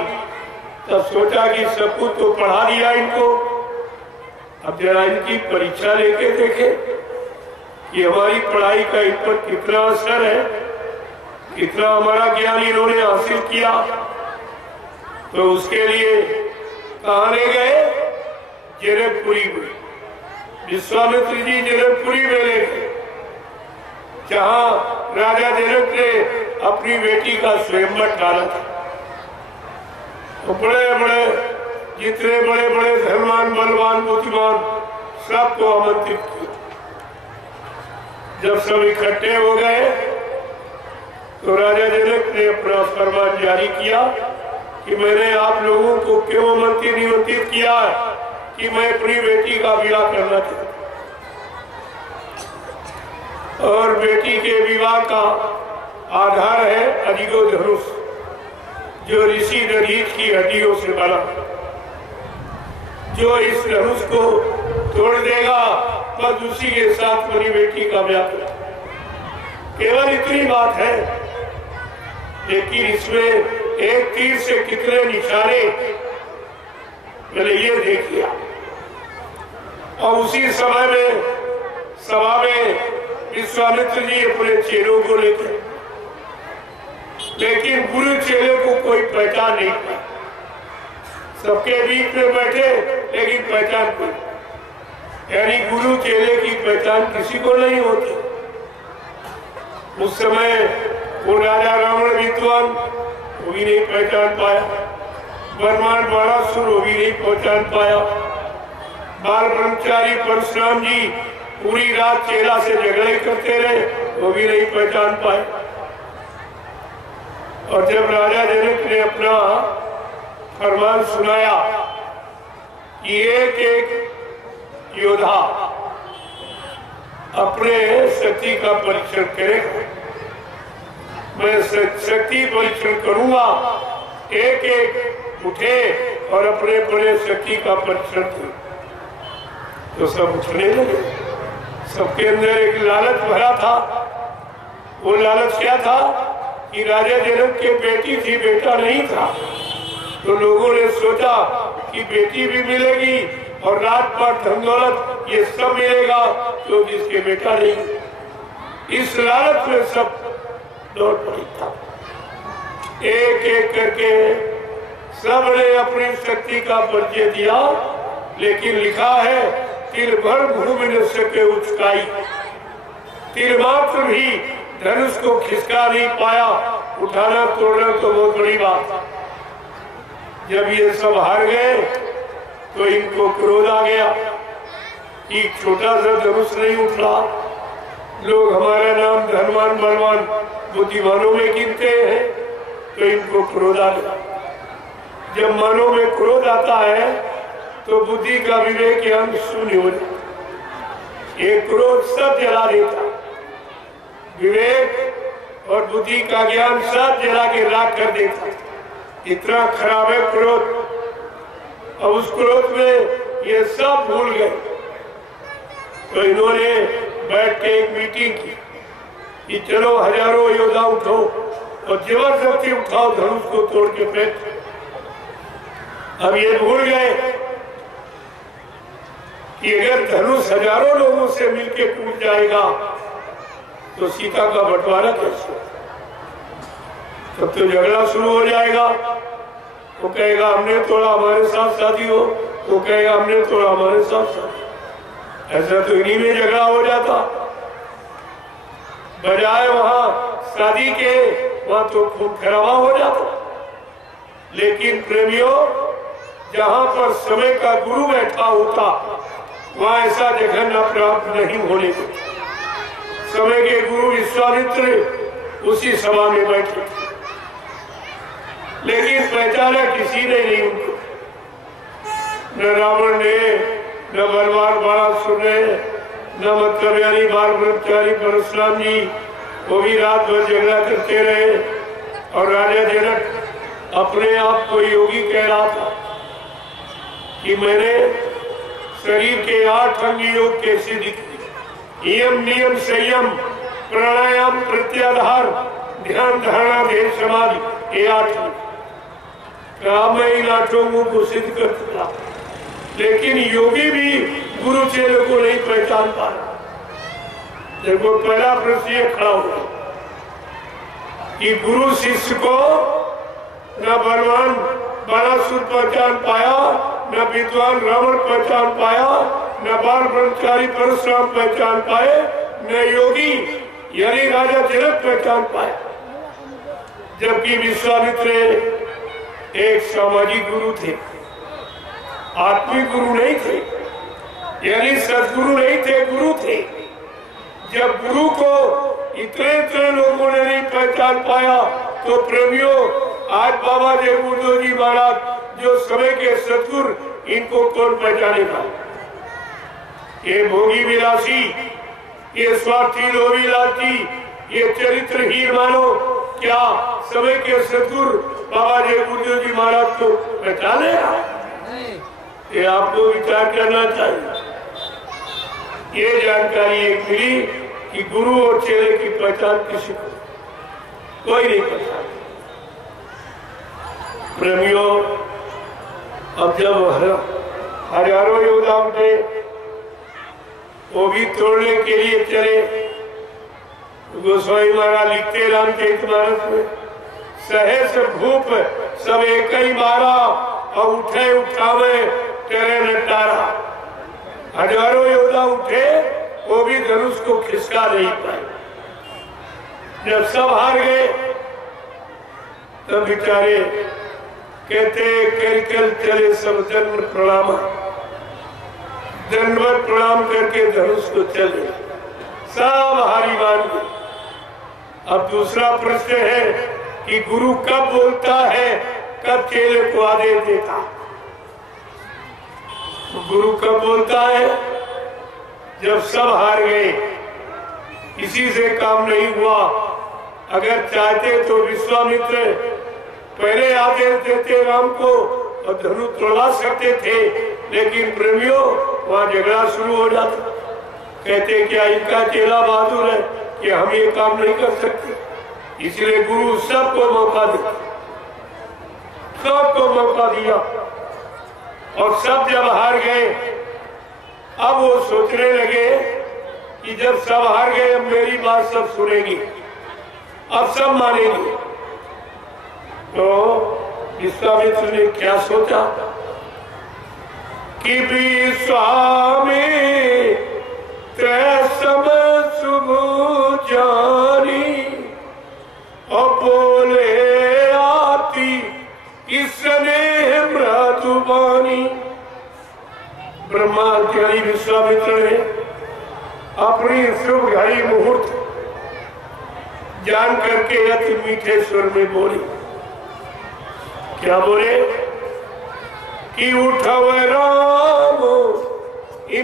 तब सोचा कि सब कुछ तो पढ़ा दिया इनको, अब जरा इनकी परीक्षा लेके देखे कि हमारी पढ़ाई का इन पर कितना असर है, कितना हमारा ज्ञान इन्होंने हासिल किया। तो उसके लिए कहाँ ले गए? जनकपुरी में। विश्वामित्र जी जनकपुरी में ले गए, जहाँ राजा जनक ने अपनी बेटी का स्वयंवर डाला था। तो बड़े बड़े जितने बड़े बड़े धनवान बलवान बुद्धिमान सबको आमंत्रित किया। जब सब इकट्ठे हो गए तो राजा जनक ने अपना फरमान जारी किया कि मैंने आप लोगों को क्यों निमंत्रित किया कि मैं अपनी बेटी का विवाह करना चाहता और बेटी के विवाह का आधार है अदिगो धनुष, जो ऋषि दधीच की हड्डियों से बना। जो इस धनुष को तोड़ देगा बस उसी के साथ मेरी बेटी का ब्याह करेगा। केवल इतनी बात है, लेकिन इसमें एक तीर से कितने निशाने, मैंने ये देख लिया। और उसी समय में सभा में विश्वामित्र जी अपने चेलों को लेकर, लेकिन गुरु चेले को कोई पहचान नहीं पाया। सबके बीच में बैठे लेकिन पहचान कोई, यानी गुरु चेले की पहचान किसी को नहीं होती। उस समय वो राजा रावण विद्वान वो भी नहीं पहचान पाया, ब्रह्मांड बाणासुर वो भी नहीं पहचान पाया, बाल ब्रह्मचारी परशुराम जी पूरी रात चेला से झगड़े करते रहे वो भी नहीं पहचान पाए। और जब राजा जनक ने अपना फरमान सुनाया कि एक एक योद्धा अपने शक्ति का परीक्षण करेगा, मैं शक्ति परीक्षण करूंगा, एक एक उठे और अपने अपने शक्ति का परीक्षण करें। तो सब उठने लगे। सबके अंदर एक लालच भरा था। वो लालच क्या था कि राजा जनक के बेटी थी, बेटा नहीं था। तो लोगों ने सोचा कि बेटी भी मिलेगी और रात पर धन दौलत ये सब मिलेगा, तो जिसके बेटा नहीं। इस लालच में सब दौड़ पड़ी था। एक एक करके सबने अपनी शक्ति का परिचय दिया, लेकिन लिखा है तिर भर भूमि न सके उचकाई, तिर मात्र भी धनुष को खिसका नहीं पाया। उठाना तोड़ना तो बहुत बड़ी बात। जब ये सब हार गए तो इनको क्रोध आ गया कि छोटा सा धनुष नहीं उठा, लोग हमारा नाम धनवान बलवान बुद्धिमानों में गिनते हैं, तो इनको क्रोध आ गया। जब मनों में क्रोध आता है तो बुद्धि का विवेक अंग शून्य हो जाता। ये क्रोध सब जला देता, विवेक और बुद्धि का ज्ञान सब जला के राख कर देता। इतना खराब है क्रोध। और उस क्रोध में ये सब भूल गए। तो इन्होंने बैठ के एक मीटिंग की कि चलो हजारों योद्धा उठो और जबरदस्ती उठाओ, धनुष को तोड़ के फेंक। अब ये भूल गए कि अगर धनुष हजारों लोगों से मिलके टूट जाएगा तो सीता का बंटवारा कैसे? तब तो झगड़ा शुरू हो जाएगा। वो कहेगा हमने तोड़ा, हमारे साथ शादी हो, वो कहेगा हमने तोड़ा, हमारे साथ शादी। ऐसा तो इन्हीं में झगड़ा हो जाता। बजाय वहां शादी के वहां तो खून खराबा हो जाता। लेकिन प्रेमियों, जहां पर समय का गुरु बैठा होता वहां ऐसा जघन्य प्राप्त नहीं होने देता। समय के गुरु विश्वामित्र उसी सभा में बैठे, लेकिन पहचाना किसी ने नहीं उनको। न रावण ने, न बलवान बाणासुर ने, न मतलब यानी बाल ब्रह्मचारी परशुराम जी, वो भी रात भर झगड़ा करते रहे। और राजा जनक अपने आप को योगी कह रहा था कि मैंने शरीर के 8 अंग योग कैसे दिखे, यम नियम संयम प्राणायाम प्रत्याधार ध्यान धारणा ध्येय समाधि ये 8 काम मैं इन 8 को सिद्ध कर चुका। लेकिन योगी भी गुरु चेले को नहीं पहचान पा रहा। देखो पहला प्रश्न ये खड़ा हुआ कि गुरु शिष्य को न बलवान बाणासुर पहचान पाया, न विद्वान रावण पहचान पाया, न बाल ब्रह्मचारी परशुराम पहचान पाए, न योगी यानी राजा जनक पहचान पाए। जबकि विश्वामित्र एक सामाजिक गुरु थे, आत्मिक गुरु नहीं थे, यानी सदगुरु नहीं थे, गुरु थे। जब गुरु को इतने लोगों ने नहीं पहचान पाया तो प्रेमियों, आज बाबा जय गुरुदेव जी महाराज जो समय के सदगुरु, इनको कौन पहचानेगा? ये भोगी विलासी, ये स्वार्थी लोभी लालची, ये चरित्रहीन मानो क्या समय के सदगुरु बाबा जय गुरुदेव जी महाराज को पहचाने? ये आपको विचार करना चाहिए। ये जानकारी एक मिली कि गुरु और चेले की पहचान किसी को कोई नहीं पहचान। प्रेमियों, अब जब हजारों योद्धा उठे, वो भी तोड़ने के लिए चले। गोस्वामी महाराज लिखते रामचरितमानस में, सहस भूप सब एक ही मारा और उठे उठावे तेरे नटारा। हजारों योद्धा उठे, वो भी धनुष को खिसका नहीं पाए। जब सब हार गए तब बेचारे कहते कर चले सब दंड प्रणाम, दंडवत प्रणाम करके धनुष को चले, सब हारी मान गए। अब दूसरा प्रश्न है कि गुरु कब बोलता है, कब चेले को आदेश देता? गुरु कब बोलता है? जब सब हार गए, किसी से काम नहीं हुआ। अगर चाहते तो विश्वामित्र पहले आदेश देते राम को और धनु तोड़ा सकते थे, लेकिन प्रेमियों वहां झगड़ा शुरू हो जाता। कहते क्या इनका चेला बहादुर है कि हम ये काम नहीं कर सकते? इसलिए गुरु सबको मौका दिया, सबको मौका दिया। और सब जब हार गए, अब वो सोचने लगे कि जब सब हार गए, अब मेरी बात सब सुनेंगी, अब सब मानेंगे। तो विश्वामित्र ने क्या सोचा कि विश्वामी तैसम शुभ जानी और बोले आती इसने मृदुबानी। ब्रह्माचार्य विश्वामित्र ने अपनी शुभ घड़ी मुहूर्त जान करके अति मीठे स्वर में बोली। क्या बोले कि उठव राम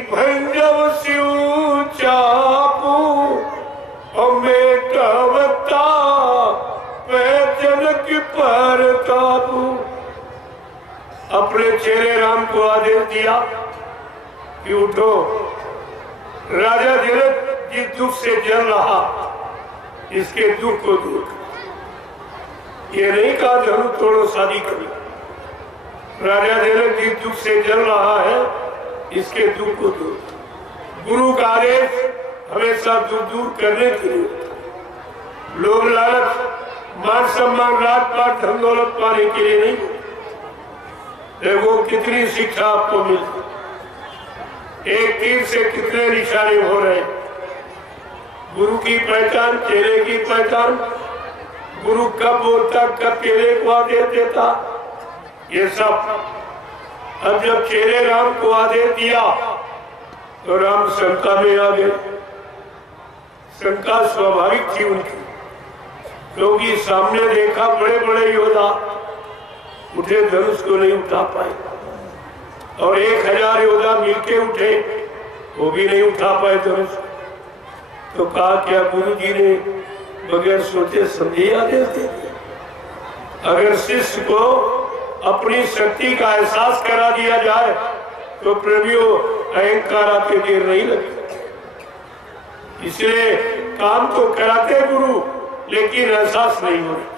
भंजव शिव चापू और मेटवता जनक पर काबू। अपने चेले राम को आदेश दिया कि उठो, राजा जनक जिस दुख से जल रहा, इसके दुख को दूर करो। ये नहीं कहा धनु तोड़ो शादी करो। राजा जनक जिस दुख से जल रहा है, इसके दुख को दूर करो। गुरु का आदेश हमेशा दुख दूर करने के लिए, लोभ लालच मान सम्मान राज पाट धन दौलत पाने के लिए नहीं। देखो कितनी शिक्षा आपको मिली, एक तीर से कितने निशाने हो रहे। गुरु की पहचान, चेले की पहचान, गुरु कब बोलता, कब चेले को आदेश देता, ये सब। अब जब चेले राम को आदेश दिया तो राम शंका में आ गए। शंका स्वाभाविक थी उनकी, क्योंकि सामने देखा बड़े बड़े योद्धा उठे, धनुष को नहीं उठा पाए, और 1000 योद्धा मिलके उठे, वो भी नहीं उठा पाए धनुष। तो कहा क्या गुरु जी ने बगैर सोचे समझे आदेश दे दिया? अगर शिष्य को अपनी शक्ति का एहसास करा दिया जाए तो प्रेमियों अहंकार आके देर नहीं लगती। इसलिए काम तो कराते गुरु, लेकिन एहसास नहीं हो रहा।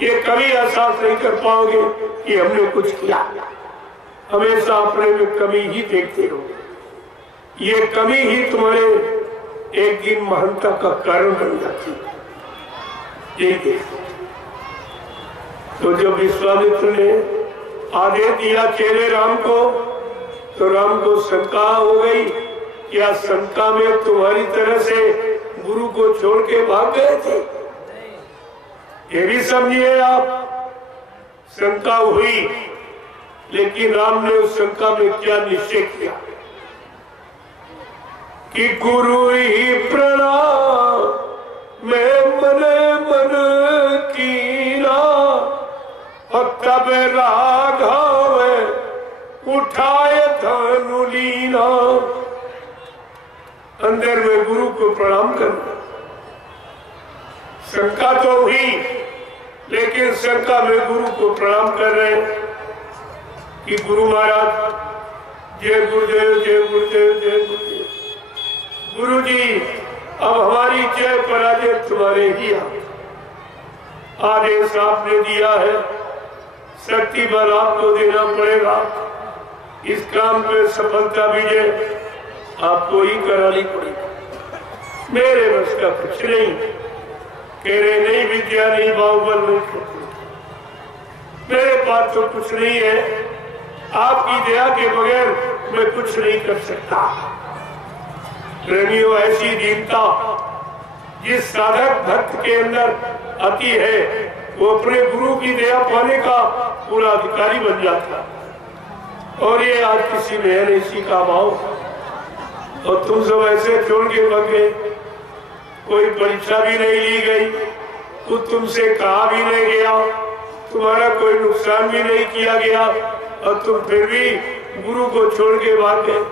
ये कभी एहसास नहीं कर पाओगे कि हमने कुछ किया। हमेशा अपने में कमी ही देखते हो। ये कमी ही तुम्हारे एक दिन महानता का कारण बन जाती है। एक तो जब विश्वामित्र ने आदेश दिया चेले राम को, तो राम को शंका हो गई, क्या शंका में तुम्हारी तरह से गुरु को छोड़ के भाग गए थे? ये भी समझिए आप, शंका हुई, लेकिन राम ने उस शंका में क्या निश्चय किया कि गुरु ही प्रणाम मैं मन मन कीना, तब राघव उठाए धनु लीना। अंदर में गुरु को प्रणाम करना। शंका तो हुई, लेकिन शंका में गुरु को प्रणाम कर रहे हैं कि गुरु महाराज जय गुरुदेव, जय गुरुदेव, जय गुरुदेव। गुरु जी, अब हमारी जय पराजय तुम्हारे ही आदेश आपने दिया है, शक्ति बल आपको देना पड़ेगा। इस काम पे सफलता विजय आपको ही करानी पड़ेगी। मेरे बस का कुछ नहीं, कह रहे नहीं विद्या नहीं बाहुबल नहीं, मेरे पास तो कुछ नहीं है, आपकी दया के बगैर मैं कुछ नहीं कर सकता। प्रेमियों, ऐसी दीनता जिस साधक भक्त के अंदर आती है, वो अपने गुरु की दया पाने का पूरा अधिकारी बन जाता। और ये आज किसी में है नहीं सीखा भाव, और तुम सब ऐसे छोड़ के भाग गए। कोई परीक्षा भी नहीं ली गई, कुछ तुमसे कहा भी नहीं गया, तुम्हारा कोई नुकसान भी नहीं किया गया, और तुम फिर भी गुरु को छोड़ के भाग गए।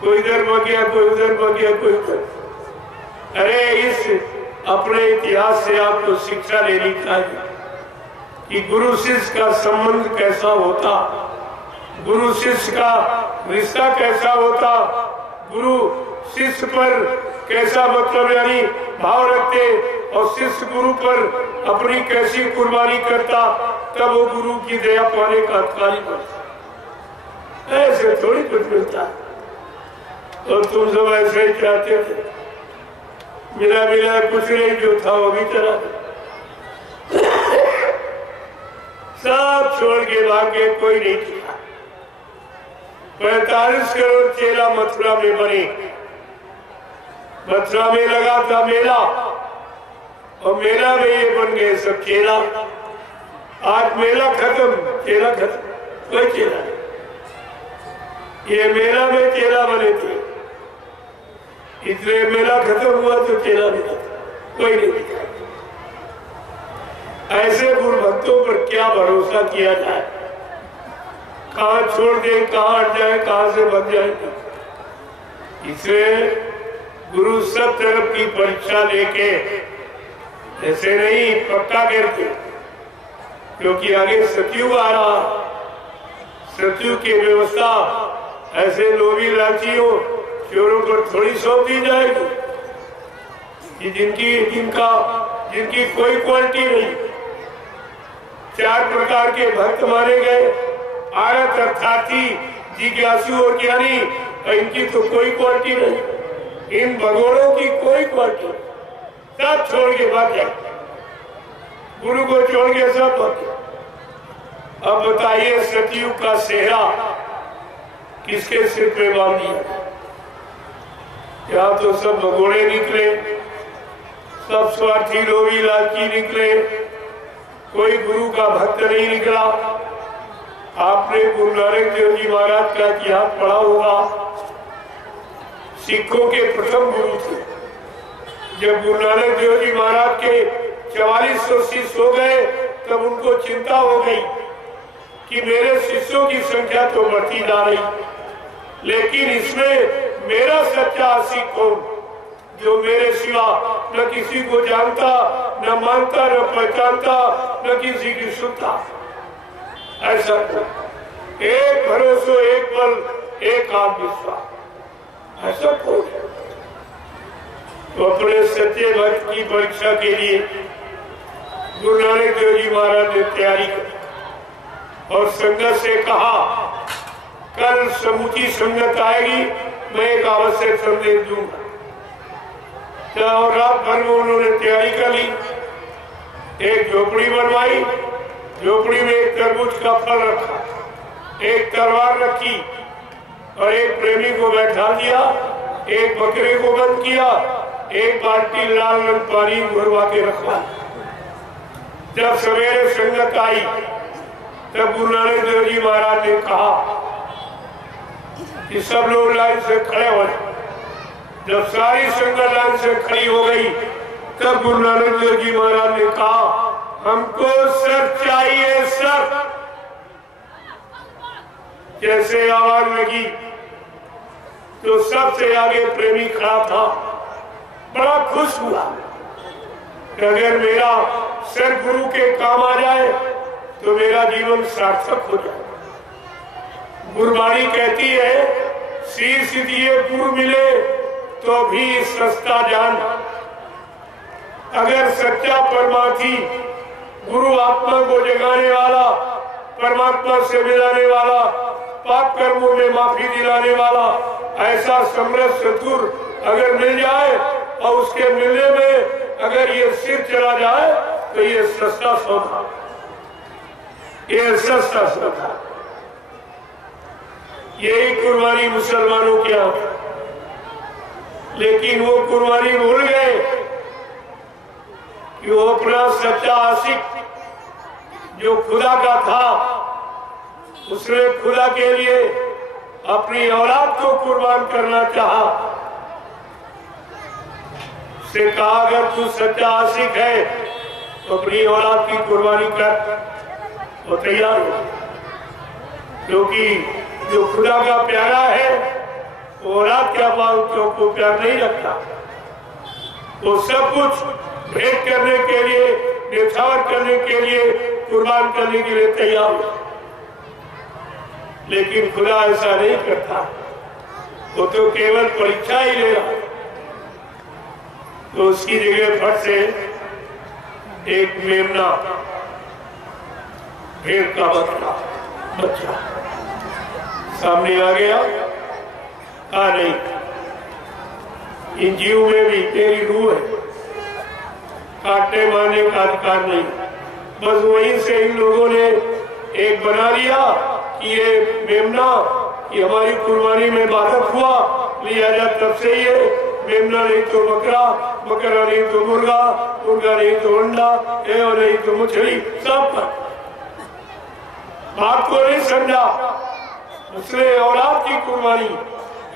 कोई इधर भाग गया, कोई उधर भाग गया, कोई उधर। अरे इस अपने इतिहास से आपको शिक्षा लेनी चाहिए कि गुरु शिष्य का संबंध कैसा होता, गुरु शिष्य का रिश्ता कैसा होता, गुरु शिष्य पर कैसा मतलब यानी भाव रखते, और शिष्य गुरु पर अपनी कैसी कुर्बानी करता, तब वो गुरु की दया पाने का अधिकारी बनता। ऐसे थोड़ी कुछ मिलता है। और तुम सब ऐसे ही चाहते थे, मिला मिला कुछ नहीं, जो था वो भी चला। सब छोड़ के भागे, कोई नहीं किया। 45 करोड़ चेला मथुरा में बने। मथुरा में लगा था मेला, और मेला में ये बन गए सब चेला। आज मेला खत्म, चेला खत्म, कोई चेला नहीं। ये मेला में चेला बने थे, इसलिए मेला खत्म हुआ तो चेला नहीं था, कोई नहीं दिखा। ऐसे गुरु भक्तों पर क्या भरोसा किया जाए, कहाँ छोड़ दे, कहाँ हट जाए, कहाँ से बच जाए। इसलिए गुरु सब तरफ की परीक्षा लेके ऐसे नहीं पक्का करते, क्योंकि आगे सतयुग आ रहा। सतयुग की व्यवस्था ऐसे लोभी लालचियों चोरों पर थोड़ी सौंप दी जाएगी कि जिनकी कोई क्वालिटी नहीं। 4 प्रकार के भक्त मारे गए, आरत, अर्थार्थी, जिज्ञासु और ज्ञानी। इनकी तो कोई क्वालिटी नहीं, इन भगवानों की कोई क्वालिटी। सब छोड़ के भाग जाए, गुरु को छोड़ के सब भाग गए। अब बताइए, सतयुग का सेहरा किसके सिर पे बांध दिया? यहाँ तो सब भगोड़े निकले, सब स्वार्थी लोभी लालची निकले, कोई गुरु का भक्त नहीं निकला। आपने गुरु नानक देव जी महाराज का इतिहास पढ़ा होगा। सिखों के प्रथम गुरु थे। जब गुरु नानक देव जी महाराज के 4400 शिष्य हो गए, तब उनको चिंता हो गई कि मेरे शिष्यों की संख्या तो बढ़ती जा रही, लेकिन इसमें मेरा सच्चा आशिक कौन, जो मेरे सिवा न किसी को जानता, न मानता, न पहचानता, न किसी की सुनता। ऐसा एक भरोसा, एक बल, एक आत्मविश्वास, ऐसा कौन है? तो अपने सच्चे भक्त की परीक्षा के लिए गुरु नानक देव जी महाराज ने तैयारी की और संगत से कहा, कल समूची संगत आएगी, मैं एक आवश्यक संदेश दूंगा। और रात भर में उन्होंने तैयारी कर ली, एक झोपड़ी बनवाई, झोपड़ी में एक तरबूज का फल रखा, एक तलवार रखी और एक प्रेमी को बैठा दिया, एक बकरे को बंद किया, एक बाल्टी लाल रंग पानी भरवा के रखा। जब सवेरे संगत आई तब गुरु नानक देव जी महाराज ने कहा कि सब लोग लाइन से खड़े हो जाए। जब सारी संगत लाइन से खड़ी हो गई तब गुरु नानक देव जी महाराज ने कहा, हमको सर चाहिए, सर। जैसे आवाज लगी तो सबसे आगे प्रेमी खड़ा था, बड़ा खुश हुआ कि अगर मेरा सर गुरु के काम आ जाए तो मेरा जीवन सार्थक हो जाए। गुरबाणी कहती है, शीश दिए गुरु मिले तो भी सस्ता जान। अगर सच्चा परमार्थी गुरु आत्मा को जगाने वाला, परमात्मा से मिलाने वाला, पाप कर्मों में माफी दिलाने वाला ऐसा समर्थ सतगुर अगर मिल जाए और उसके मिलने में अगर ये सिर चला जाए तो ये सस्ता सौदा, ये सस्ता सौदा। यही कुर्बानी मुसलमानों की है, लेकिन वो कुर्बानी भूल गए कि वो अपना सच्चा आशिक जो खुदा का था, उसने खुदा के लिए अपनी औलाद को कुर्बान करना चाहा। से कहा, अगर तू सच्चा आशिक है तो अपनी औलाद की कुर्बानी कर, वो तैयार हो, क्योंकि जो खुदा का प्यारा है वो औलाद क्या बातों को प्यार नहीं रखता। वो सब कुछ भेंट करने के लिए, न्यौछावर करने के लिए, कुर्बान करने के लिए तैयार हो, लेकिन खुदा ऐसा नहीं करता। वो तो केवल परीक्षा ही ले रहा। तो उसकी जगह फट से एक मेमना, भेड़ का बच्चा सामने आ गया। नहीं, इन जीव में भी तेरी रूह है, काटने मारने का अधिकार नहीं। बस वहीं से इन लोगों ने एक बना लिया कि ये मेमना, ये हमारी कुर्बानी में बाधक हुआ, लिया जा तब से ये मेमना नहीं तो बकरा, बकरा नहीं तो मुर्गा, मुर्गा नहीं तो अंडा, और नहीं तो मछली, सब बात को नहीं समझा। उसने औलाद की कुर्बानी,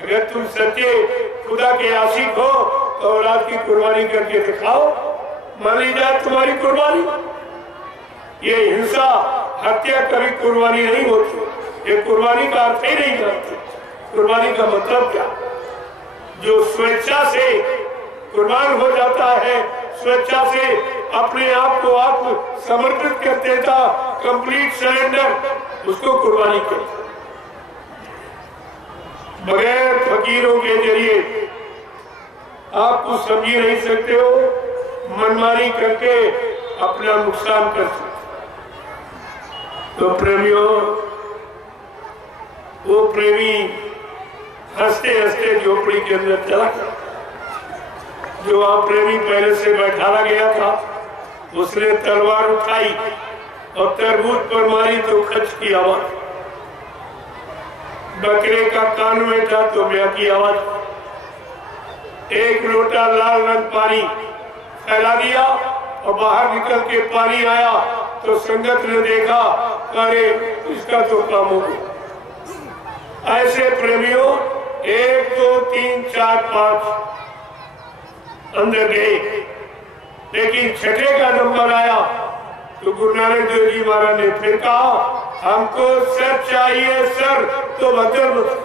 अगर तुम सच्चे खुदा के आशिक हो तो औलाद की कुर्बानी करके दिखाओ, मान ली जाए तुम्हारी कुर्बानी। ये हिंसा, हत्या कभी कुर्बानी नहीं होती। ये कुर्बानी का अर्थ ही नहीं जानते। कुर्बानी का मतलब क्या? जो स्वेच्छा से कुर्बान हो जाता है, स्वेच्छा से अपने आप को आत्म समर्पित कर देता, कंप्लीट सरेंडर, उसको कुर्बानी कहते। बगैर फकीरों के जरिए आप कुछ समझ नहीं सकते हो, मनमानी करके अपना नुकसान कर सकते। तो प्रेमियों, वो प्रेमी हंसते हंसते झोपड़ी के अंदर चला गया। जो वहां प्रेमी पहले से बैठाया गया था, उसने तलवार उठाई और तरबूज पर मारी तो खच की आवाज, बकरे का कान में था तो म्यां की आवाज। एक लोटा लाल रंग पानी फैला दिया और बाहर निकल के पानी आया तो संगत ने देखा, अरे इसका तो काम हो गया। ऐसे प्रेमियों 1 2 3 4 5 अंदर गए, लेकिन छठे का नंबर आया तो गुरु नानक देव जी महाराज ने फिर कहा, हमको सर चाहिए, सर। तो भद्रमती,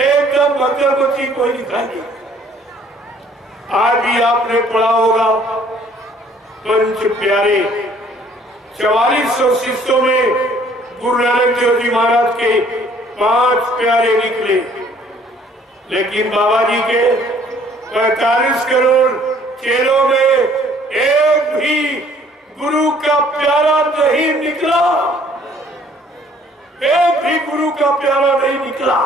एकदम भद्रमती कोई दिखाई नहीं। आज भी आपने पढ़ा होगा पंच प्यारे, 4400 शिष्यों में गुरु नानक देव जी महाराज के 5 प्यारे निकले, लेकिन बाबा जी के 45 करोड़ चेलों में एक भी गुरु का प्यारा नहीं निकला, एक भी गुरु का प्यारा नहीं निकला।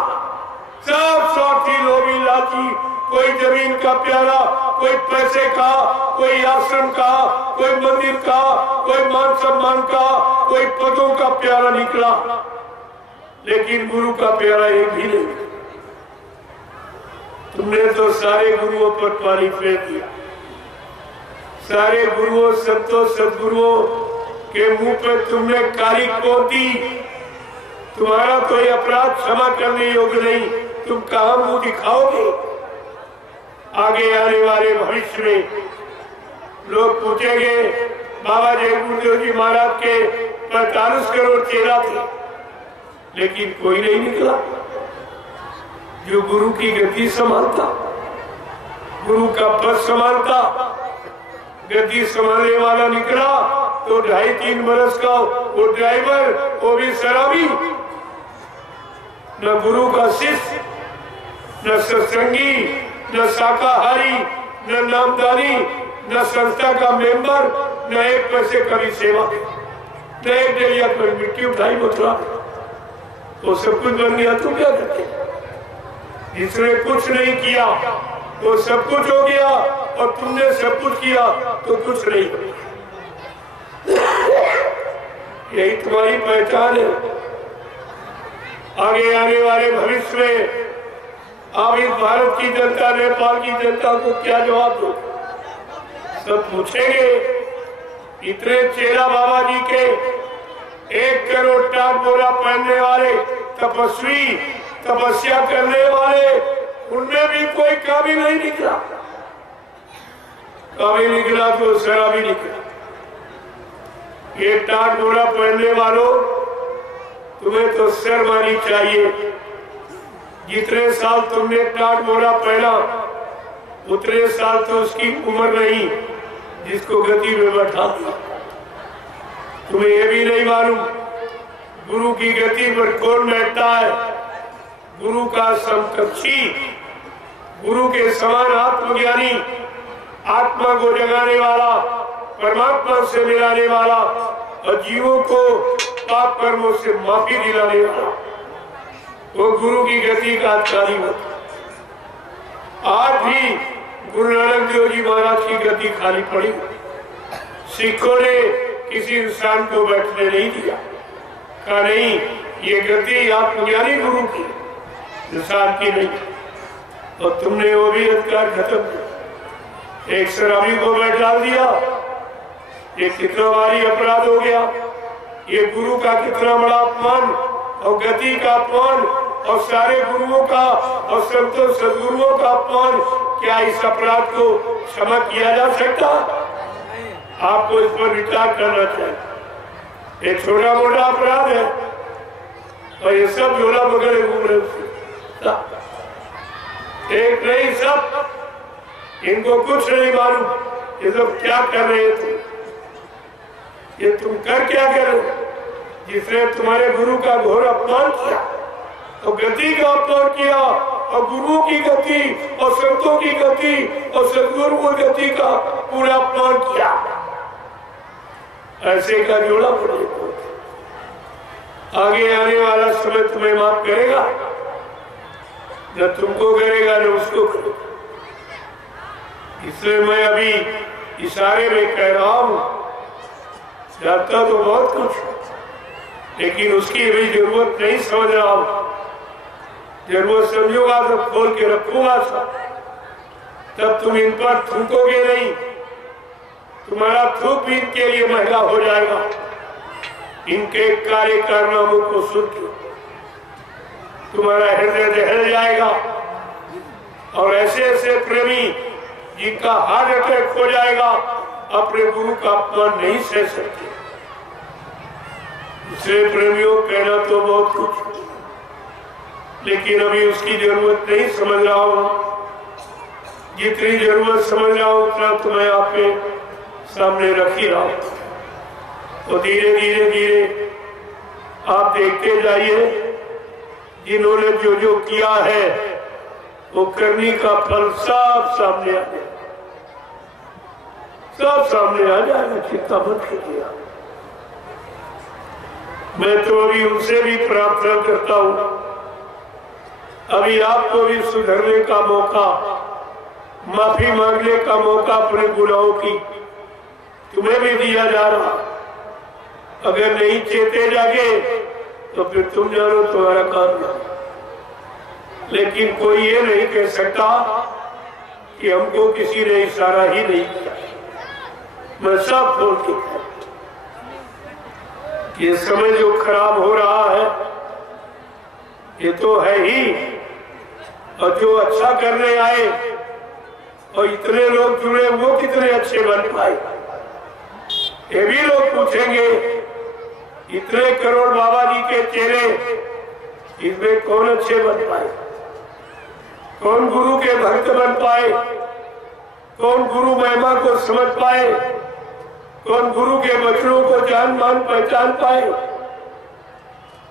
सब स्वार्थी लोभी लाची, कोई जमीन का प्यारा, कोई पैसे का, कोई आश्रम का, कोई मंदिर का, कोई मान सम्मान का, कोई पदों का प्यारा निकला, लेकिन गुरु का प्यारा एक भी नहीं। तुमने तो सारे गुरुओं पर पानी फेर दिया, सारे गुरुओं संतों सदगुरुओं के मुंह पे तुमने काली पोती। तुम्हारा कोई अपराध क्षमा करने योग्य नहीं, तुम कहां मुंह दिखाओगे? आगे आने वाले भविष्य में लोग पूछेंगे, बाबा जय गुरुदेव जी महाराज के 45 करोड़ चेला थे, लेकिन कोई नहीं निकला जो गुरु की गति संभालता, गुरु का पद संभालता। गद्दी संभालने वाला निकला तो 2.5-3 बरस का वो ड्राइवर, वो भी शराबी। न गुरु का शिष्य, न सत्संगी, न शाकाहारी, न नामदारी, न संस्था का मेंबर, न एक पैसे का भी सेवा, न एक डेलिया पर मिट्टी उठाई मथुरा, वो सब कुछ बन गया। तो क्या करते? जिसने कुछ नहीं किया तो सब कुछ हो गया, और तुमने सब कुछ किया तो कुछ नहीं। यही तुम्हारी पहचान है। आगे आने वाले भविष्य में आप इस भारत की जनता, नेपाल की जनता को क्या जवाब दो? सब पूछेंगे, इतने चेला बाबा जी के 1 करोड़ टाट बोरा पहनने वाले तपस्वी, तपस्या करने वाले, उनमें भी कोई काबिल नहीं निकला। काबिल निकला तो शराबी निकला। ये टाट बोरा पहनने वालों, तुम्हें तो शर्म आनी चाहिए। जितने साल तुमने टाट बोरा पहना, उतने साल तो उसकी उम्र नहीं जिसको गति में बैठा दिया। तुम्हें ये भी नहीं मालूम गुरु की गति पर कौन बैठता है। गुरु का समकक्षी, गुरु के समान आत्मज्ञानी, आत्मा को जगाने वाला, परमात्मा से मिलाने वाला और जीवों को पाप कर्मों से माफी दिलाने वाला, वो गुरु की गति का अधिकारी होता। आज भी गुरु नानक देव जी महाराज की गति खाली पड़ी। सिखों ने किसी इंसान को बैठने नहीं दिया, कहा नहीं, ये गति आत्मज्ञानी गुरु की, इंसान की नहीं। और तुमने वो भी अधिकार खत्म किया, एक शराबी को बैठा दिया। ये कितना भारी अपराध हो गया। ये गुरु का कितना बड़ा अपमान और गति का अपमान और सारे गुरुओं का और संतों सदगुरुओं का अपमान। क्या इस अपराध को क्षमा किया जा सकता? आपको इस पर विचार करना चाहिए। एक छोटा मोटा अपराध है और ये सब झोला पकड़े घूम रहे, एक नहीं सब, इनको कुछ नहीं मालूम ये सब क्या कर रहे थे। ये तुम कर क्या करो? जिसने तुम्हारे गुरु का घोर अपमान किया और गति का अपमान किया और गुरुओं की गति और संतों की गति और सदगुरु की गति का पूरा अपमान किया, ऐसे का जोड़ा पड़ेगा। आगे आने वाला समय तुम्हें माफ करेगा, न तुमको करेगा न उसको करेगा। इसलिए मैं अभी इशारे में कह रहा हूं, जानता तो बहुत कुछ, लेकिन उसकी अभी जरूरत नहीं समझ रहा हूं। जरूरत समझूंगा तो खोल के रखूंगा सब, तब तुम इन पर थूकोगे नहीं। तुम्हारा थूक भी इनके लिए महंगा हो जाएगा। इनके कार्य कारनामों को सुन के तुम्हारा हृदय दहल जाएगा और ऐसे ऐसे प्रेमी जिनका हार्ट अटैक हो जाएगा, अपने गुरु का अपमान नहीं सह सकते। इसलिए प्रेमियों, कहना तो बहुत कुछ, लेकिन अभी उसकी जरूरत नहीं समझ रहा हूं। जितनी जरूरत समझ रहा हूं उतना तो मैं आपके सामने रख ही रहा हूं। तो धीरे धीरे धीरे आप देखते जाइए, जिन्होंने जो जो किया है वो करनी का फल सब सामने आ गया, सब सामने आ जाएगा। चिंता मत कीजिए। मैं तो अभी उनसे भी प्रार्थना करता हूं, अभी आपको भी सुधरने का मौका, माफी मांगने का मौका अपने गुनाहों की तुम्हें भी दिया जा रहा। अगर नहीं चेते जागे तो फिर तुम जानो, तुम्हारा काम जानो। लेकिन कोई ये नहीं कह सकता कि हमको किसी ने इशारा ही नहीं किया। मैं सब बोल के ये समय जो खराब हो रहा है ये तो है ही, और जो अच्छा करने आए और इतने लोग जुड़े वो कितने अच्छे बन पाए, ये भी लोग पूछेंगे। इतने करोड़ बाबा जी के चेहरे, इसमें कौन अच्छे बन पाए, कौन गुरु के भक्त बन पाए, कौन गुरु महिमा को समझ पाए, कौन गुरु के वचनों को जान मान पहचान पाए।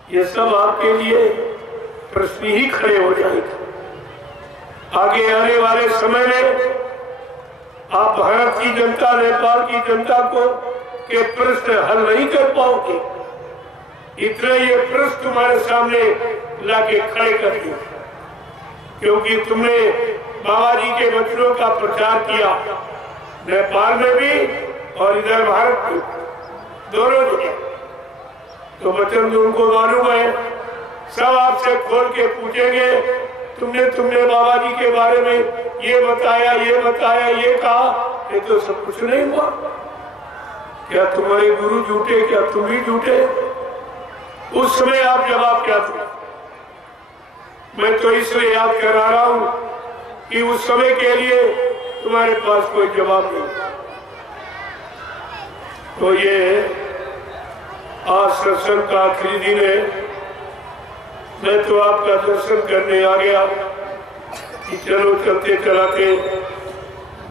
ये सब आपके लिए प्रश्न ही खड़े हो जाएगा। आगे आने वाले समय में आप भारत की जनता, नेपाल की जनता को के प्रश्न हल नहीं कर पाओगे। इतने ये प्रश्न तुम्हारे सामने लाके खड़े कर दिए, क्योंकि तुमने बाबा जी के वचनों का प्रचार किया, नेपाल में भी और इधर भारत में, दोनों जगह। तो वचन जो उनको मालूम है, सब आपसे खोल के पूछेंगे, तुमने बाबा जी के बारे में ये बताया, ये कहा, ये तो सब कुछ नहीं हुआ। क्या तुम्हारे गुरु झूठे, क्या तुम भी झूठे? उस समय आप जवाब क्या थे? मैं तो इसलिए याद करा रहा हूं कि उस समय के लिए तुम्हारे पास कोई जवाब नहीं। तो ये आज सत्संग का आखिरी दिन है। मैं तो आपका दर्शन करने आ गया कि चलो चलते चलाते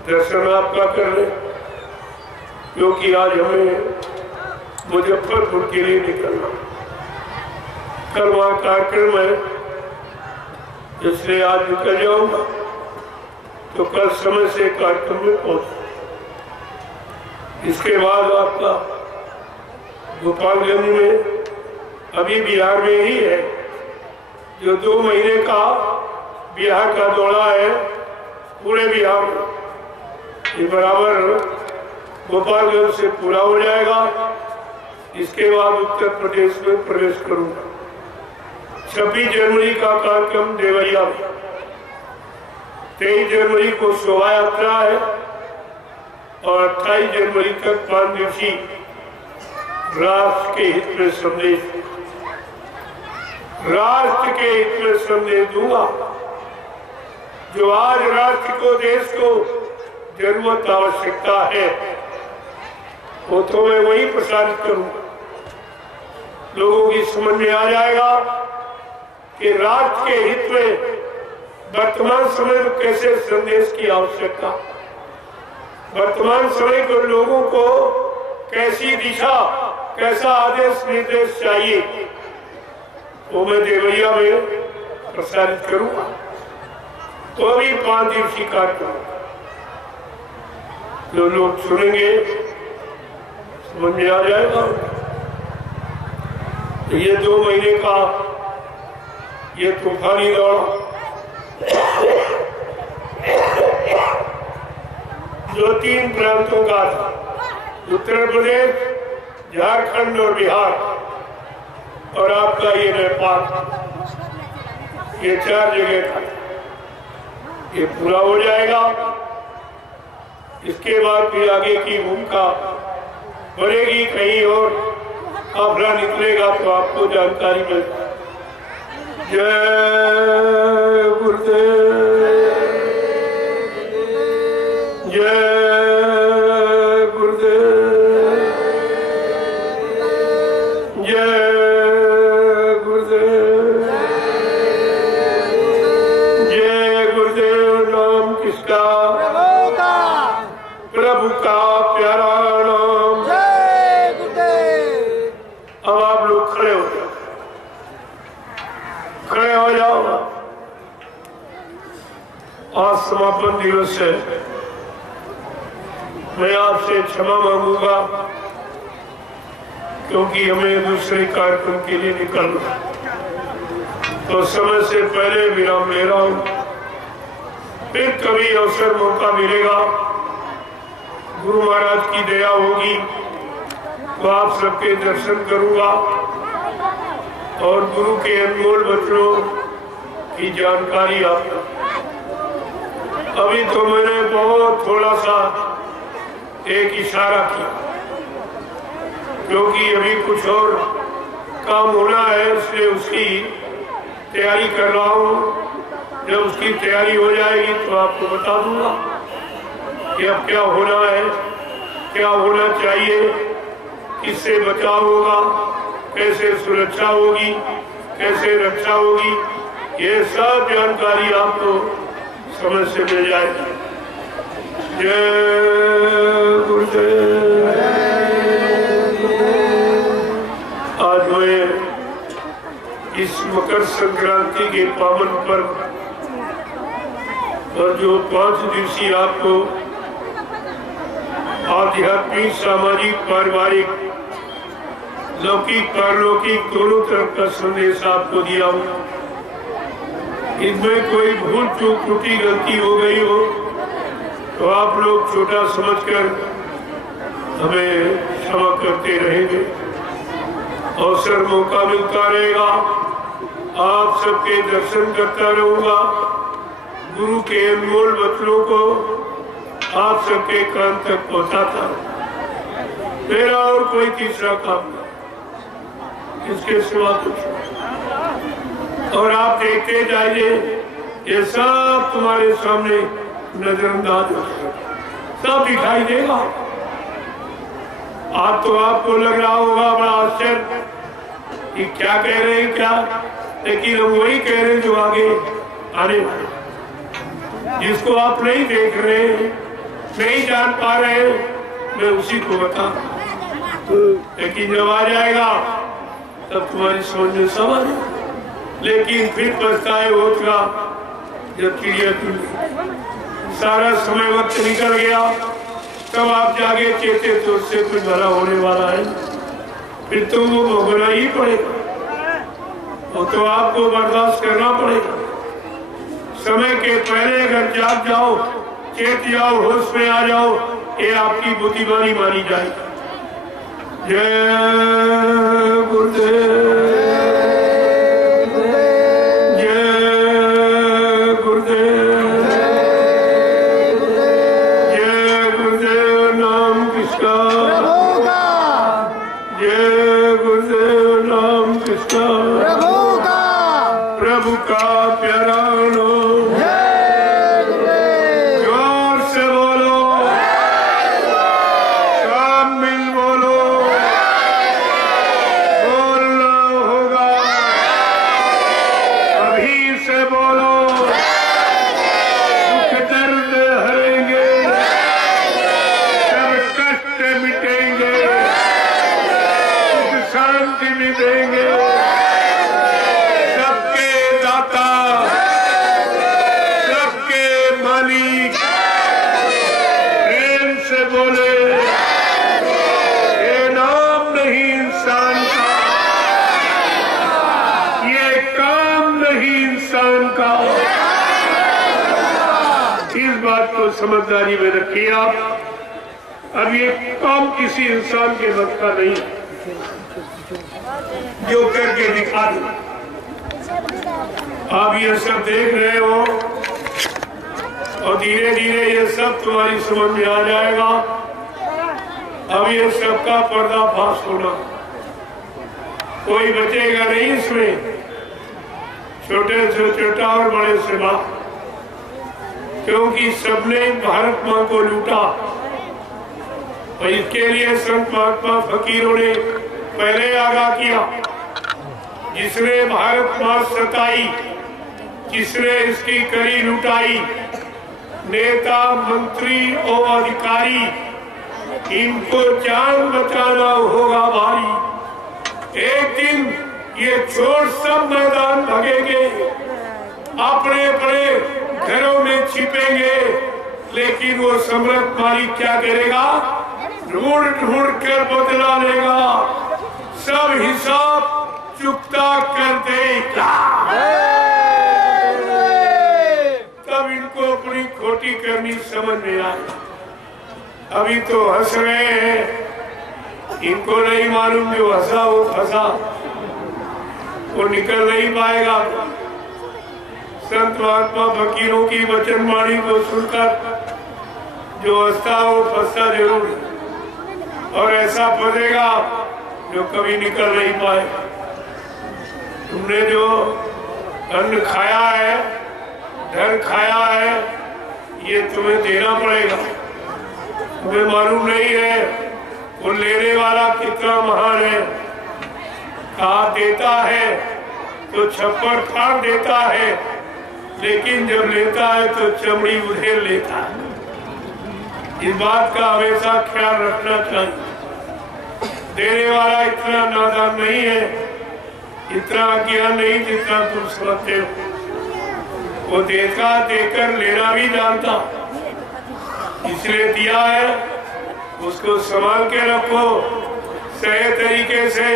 दर्शन आपका कर ले, क्योंकि आज हमें मुजफ्फरपुर के लिए निकलना। कल वहां कार्यक्रम है, इसलिए आज निकल जाऊंगा तो कल समय से कार्यक्रम में पहुंच। इसके बाद आपका गोपालगंज में, अभी बिहार में ही है, जो 2 महीने का बिहार का दौरा है पूरे बिहार में, ये बराबर गोपालगंज से पूरा हो जाएगा। इसके बाद उत्तर प्रदेश में प्रवेश करूंगा। 26 जनवरी का कार्यक्रम देवरिया में, 23 जनवरी को शोभा यात्रा है और 28 जनवरी तक 5 दिवसीय राष्ट्र के हित में संदेश, राष्ट्र के हित में संदेश दूंगा। जो आज राष्ट्र को, देश को जरूरत आवश्यकता है, वो तो मैं वही प्रसारित करूंगा। लोगों की समझ में आ जाएगा कि राष्ट्र के हित में वर्तमान समय में कैसे संदेश की आवश्यकता, वर्तमान समय के लोगों को कैसी दिशा, कैसा आदेश निर्देश चाहिए, वो मैं देवरिया में प्रसारित करूंगा। तो अभी 5 दिवसीय कार्यक्रम, जो लोग सुनेंगे समझ में आ जाएगा। ये 2 महीने का ये तूफानी दौर जो 3 प्रांतों का था, उत्तर प्रदेश, झारखंड और बिहार, और आपका ये नेपाल, ये 4 जगह था, ये पूरा हो जाएगा। इसके बाद फिर आगे की भूमिका बढ़ेगी, कहीं और काफिला निकलेगा तो आपको जानकारी मिलेगी। जय गुरुदेव, जय गुरुदेव, जय गुरुदेव, जय गुरुदेव। नाम किसका? प्रभु का प्यारा नाम। जय गुरुदेव। अब आप लोग खड़े हो जाओ, खड़े हो जाओ। आज समापन दिवस है। मैं आपसे क्षमा मांगूंगा क्योंकि हमें दूसरे कार्यक्रम के लिए निकलना, तो समय से पहले विराम ले रहा हूं। फिर कभी अवसर मौका मिलेगा, गुरु महाराज की दया होगी तो आप सबके दर्शन करूंगा और गुरु के अनमोल वचनों की जानकारी आपको। अभी तो मैंने बहुत थोड़ा सा एक इशारा किया क्योंकि अभी कुछ और काम होना है, इसलिए उसकी तैयारी कर रहा हूँ। जब उसकी तैयारी हो जाएगी तो आपको बता दूंगा कि अब क्या होना है, क्या होना चाहिए, किससे बचाव होगा, कैसे सुरक्षा होगी, कैसे रक्षा होगी, ये सब जानकारी आपको समय से मिल जाएगी। जय गुरुदेव। आज मैं इस मकर संक्रांति के पावन पर्व और जो 5 दिवसीय आपको आध्यात्मिक, सामाजिक, पारिवारिक, लौकिक, पारलौकिक दोनों तरफ का संदेश आपको दिया हूँ। इसमें कोई भूल चूक, त्रुटि, गलती हो गई हो तो आप लोग छोटा समझकर हमें क्षमा करते रहेंगे। अवसर मौका मिलता रहेगा, आप सबके दर्शन करता रहूंगा, गुरु के अनमोल वचनों को आप सबके कान तक पहुंचाता। मेरा और कोई तीसरा काम नहीं, इसके सिवा कुछ। और आप देखते जाइए, ये सब तुम्हारे सामने नजरअंदाज हो, सब दिखाई देगा। आज तो आपको लग रहा होगा बड़ा आश्चर्य कि क्या कह रहे हैं, क्या, लेकिन हम वही कह रहे हैं जो आगे आने वाले, जिसको आप नहीं देख रहे, नहीं जान पा रहे, मैं उसी को बता। लेकिन जब आ जाएगा तब तुम्हारी समझ में सब आ जाएगा। लेकिन फिर पछताए होगा जब चिड़िया सारा समय वक्त निकल गया, तब आप जागे चेते तो उससे कुछ भला होने वाला है, फिर तो वो भोगना ही पड़ेगा, वो तो आपको बर्दाश्त करना पड़ेगा। समय के पहले अगर जाग जाओ, चेत जाओ, होश में आ जाओ, ये आपकी बुद्धिमानी मानी जाएगी। जय गुरुदेव। प्रभु का प्यारा लो, जोर से बोलो, सब मिल बोलो, बोलना होगा, अभी से बोलो, दुख दर्द हरेंगे, सब कष्ट मिटेंगे, सुख शांति भी देंगे। प्रेम से बोले, ये नाम नहीं इंसान का, ये काम नहीं इंसान का। इस बात को समझदारी में रखिए आप। अब ये काम किसी इंसान के बस का नहीं जो करके दिखा दो। आप ये सब देख रहे हो और धीरे धीरे ये सब तुम्हारी समझ में आ जाएगा। अब ये सबका पर्दाफाश होना, कोई बचेगा नहीं इसमें, छोटे से छोटा और बड़े से बड़ा, क्योंकि सबने भारत माँ को लूटा। और इसके लिए संत महात्मा फकीरों ने पहले आगाह किया, जिसने भारत माँ सताई, जिसने इसकी करी लुटाई, नेता, मंत्री और अधिकारी, इनको जान बचाना होगा भारी। एक दिन ये छोड़ सब मैदान भागेंगे, अपने अपने घरों में छिपेंगे, लेकिन वो सम्राट मालिक क्या करेगा? ढूंढ ढूंढ कर बदला लेगा, सब हिसाब चुकता कर देगा। तब इनको अपनी खोटी करनी समझ में आई। अभी तो हंस रहे हैं, इनको नहीं मालूम जो हंसा वो फंसा, वो निकल नहीं पाएगा। संत महात्मा फकीरों की वचनवाणी को सुनकर जो हंसता वो फंसता जरूर, और ऐसा फंसेगा जो कभी निकल नहीं पाएगा। तुमने जो अन्न खाया है, धन खाया है, ये तुम्हें देना पड़ेगा। तुम्हें मालूम नहीं है वो लेने वाला कितना महान है। कहा देता है तो छप्पर फाड़ देता है, लेकिन जब लेता है तो चमड़ी उधेड़ लेता है। इस बात का हमेशा ख्याल रखना चाहिए। देने वाला इतना नादान नहीं है, इतना अज्ञान नहीं जितना तुम समझते हो। वो देता देकर लेना भी जानता, इसलिए दिया है, उसको संभाल के रखो, सही तरीके से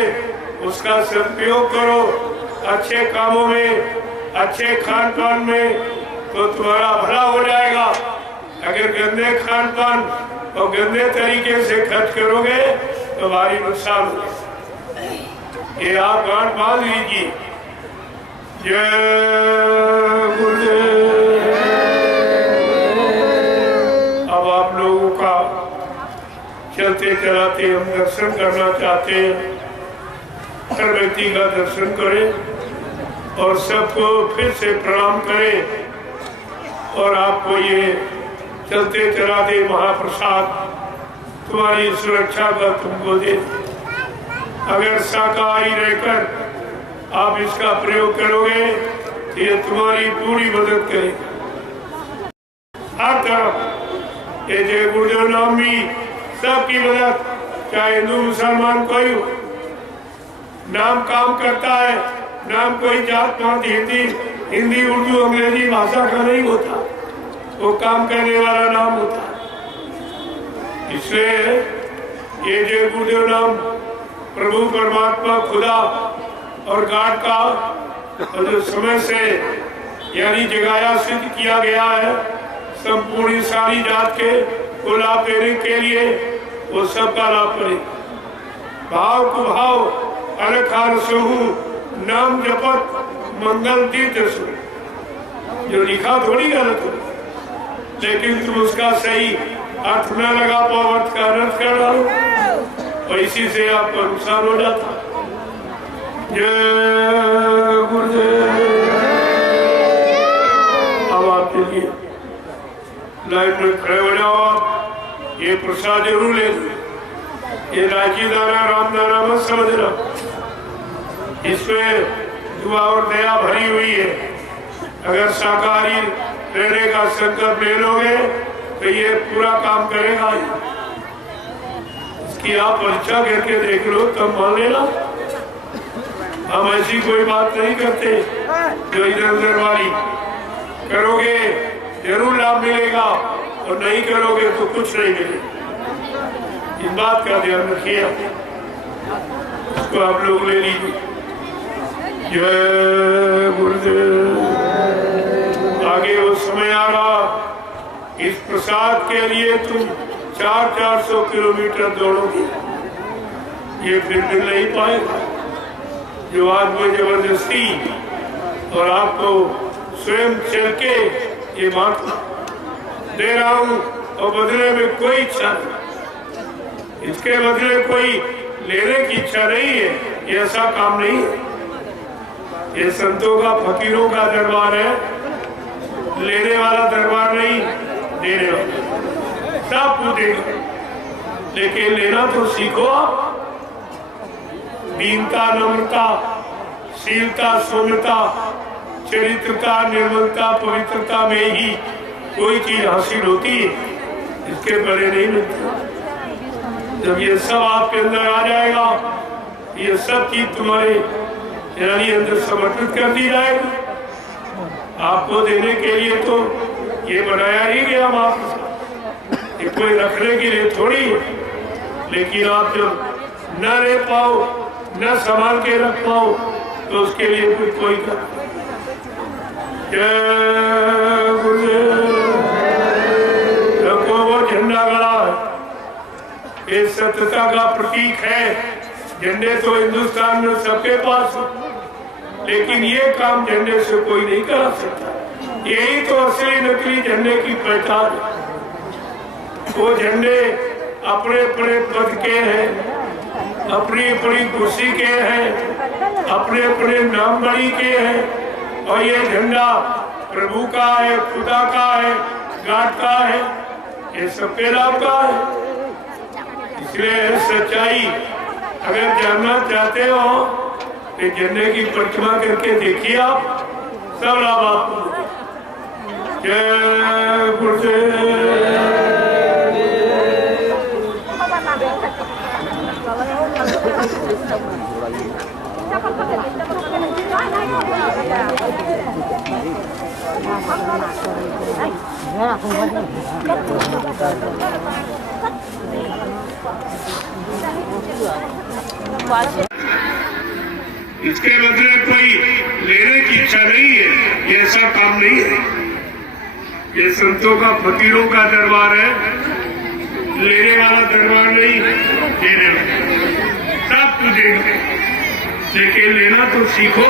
उसका सदुपयोग करो, अच्छे कामों में, अच्छे खान पान में, तो तुम्हारा भला हो जाएगा। अगर गंदे खान पान और गंदे तरीके से खर्च करोगे तो भारी नुकसान होगा। ये आप गांठ बांध लीजिए। जय गुरुदेव। अब आप लोगों का चलते चलाते हम दर्शन करना चाहते हैं। हर व्यक्ति का दर्शन करें और सबको फिर से प्रणाम करें, और आपको ये चलते चलाते महाप्रसाद तुम्हारी सुरक्षा का तुमको दे। अगर शाकाहारी रहकर आप इसका प्रयोग करोगे तो ये तुम्हारी पूरी मदद करेगा। हर तरफ ये जय गुरुदेव नाम भी सबकी मदद, चाहे हिंदू मुसलमान कोई हो, नाम काम करता है। नाम कोई जात पात हिंदी उर्दू अंग्रेजी भाषा का नहीं होता, वो काम करने वाला नाम होता है। इसलिए ये जय गुरुदेव नाम प्रभु परमात्मा खुदा और गाड का और जो समय से यानी जगाया सिद्ध किया गया है संपूर्ण सारी जात के को लाभ देने के लिए, वो सबका लाभ करे। भाव को भाव अलखार सहू नाम जपत मंगल तीर्थ सु। जो लिखा थोड़ी गलत हो, लेकिन तुम उसका सही अर्थ न लगा पाओ, अर्थ का अनर्थ कर डालो, और इसी से आपका नुकसान हो जाता। जय गुरुदेव। अब आपके लिए लाइन में खड़े हो जाओ। आप ये प्रसाद जरूर ले लो। ये राजी दाना राम दाना मत समझना, इसमें दुआ और दया भरी हुई है। अगर शाकाहारी रहने का संकल्प ले लोगे तो ये पूरा काम करेगा। इसकी आप परीक्षा करके देख लो तब मान लेना। हम ऐसी कोई बात नहीं करते जो इधर उधर वाली। करोगे जरूर लाभ मिलेगा, और नहीं करोगे तो कुछ नहीं मिलेगा। इस बात का ध्यान रखिए। इसको आप लोग ले लीजिए। जय गुरुदेव। आगे वो समय आ रहा, इस प्रसाद के लिए तुम 400-400 किलोमीटर दौड़ोगे, ये फिर मिल नहीं पाएगा। जो आज में जबरदस्ती और आपको स्वयं चल के ये बात दे रहा हूँ, और बदले में कोई इच्छा नहीं, इसके बदले कोई लेने की इच्छा नहीं है, ये ऐसा काम नहीं है। ये संतों का फकीरों का दरबार है, लेने वाला दरबार नहीं, देने वाला सब कुछ देगा, लेकिन लेना तो सीखो आप। दीनता, नम्रता, शीलता, सौम्यता, चरित्रता, निर्मलता, पवित्रता में ही कोई चीज हासिल होती है, इसके परे नहीं मिलता। जब ये सब आपके अंदर आ जाएगा, ये सब चीज तुम्हारे यानी अंदर समर्पित कर दी जाएगी, आपको देने के लिए तो ये बनाया ही गया महाप्रसाद, ये कोई रखने के लिए थोड़ी है। लेकिन आप जब न रह पाओ, न संभाल के रख पाओ, तो उसके लिए कोई कर। जय गुरुदेव। देखो वो झंडा गड़ा है, ये सत्यता का प्रतीक है। झंडे तो हिंदुस्तान में सबके पास है, लेकिन ये काम झंडे से कोई नहीं करा सकता। यही तो असली नकली झंडे की पहचान है। वो झंडे अपने अपने पद के हैं, अपनी अपनी कुर्सी के हैं, अपने अपने नाम बड़ी के हैं, और ये झंडा प्रभु का है, खुदा का है, गाड का है, ये सबके नाम का है। इसलिए सच्चाई अगर जानना चाहते हो तो झंडे की परिक्रमा करके देखिए, आप सब लाभ आपको। जय गुरुदेव। इसके बदले कोई लेने की इच्छा नहीं है, ये ऐसा काम नहीं है। ये संतों का फकीरों का दरबार है, लेने वाला दरबार नहीं, देने वाला सब कुछ देंगे। लेकिन लेना तो सीखो।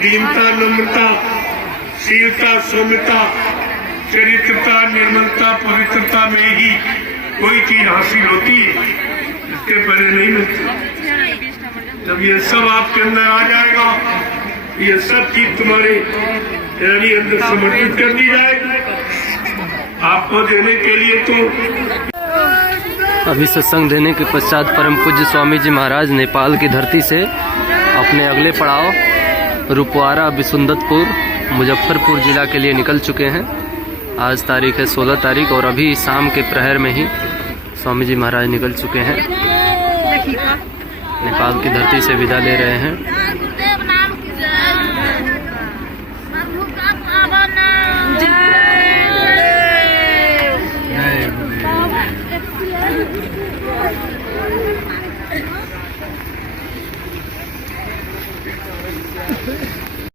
दीनता, नम्रता, शीलता, सौम्यता, चरित्रता, निर्मलता, पवित्रता में ही कोई चीज हासिल होती है, इसके पहले नहीं मिलती। जब ये सब आपके अंदर आ जाएगा, ये सब चीज तुम्हारे यानी अंदर समर्पित कर दी जाएगी आपको देने के लिए। तो अभी सत्संग देने के पश्चात परम पूज्य स्वामी जी महाराज नेपाल की धरती से अपने अगले पड़ाव रूपवारा बिसुंदतपुर मुजफ्फरपुर जिला के लिए निकल चुके हैं। आज तारीख है 16 तारीख और अभी शाम के प्रहर में ही स्वामी जी महाराज निकल चुके हैं। नेपाल की धरती से विदा ले रहे हैं।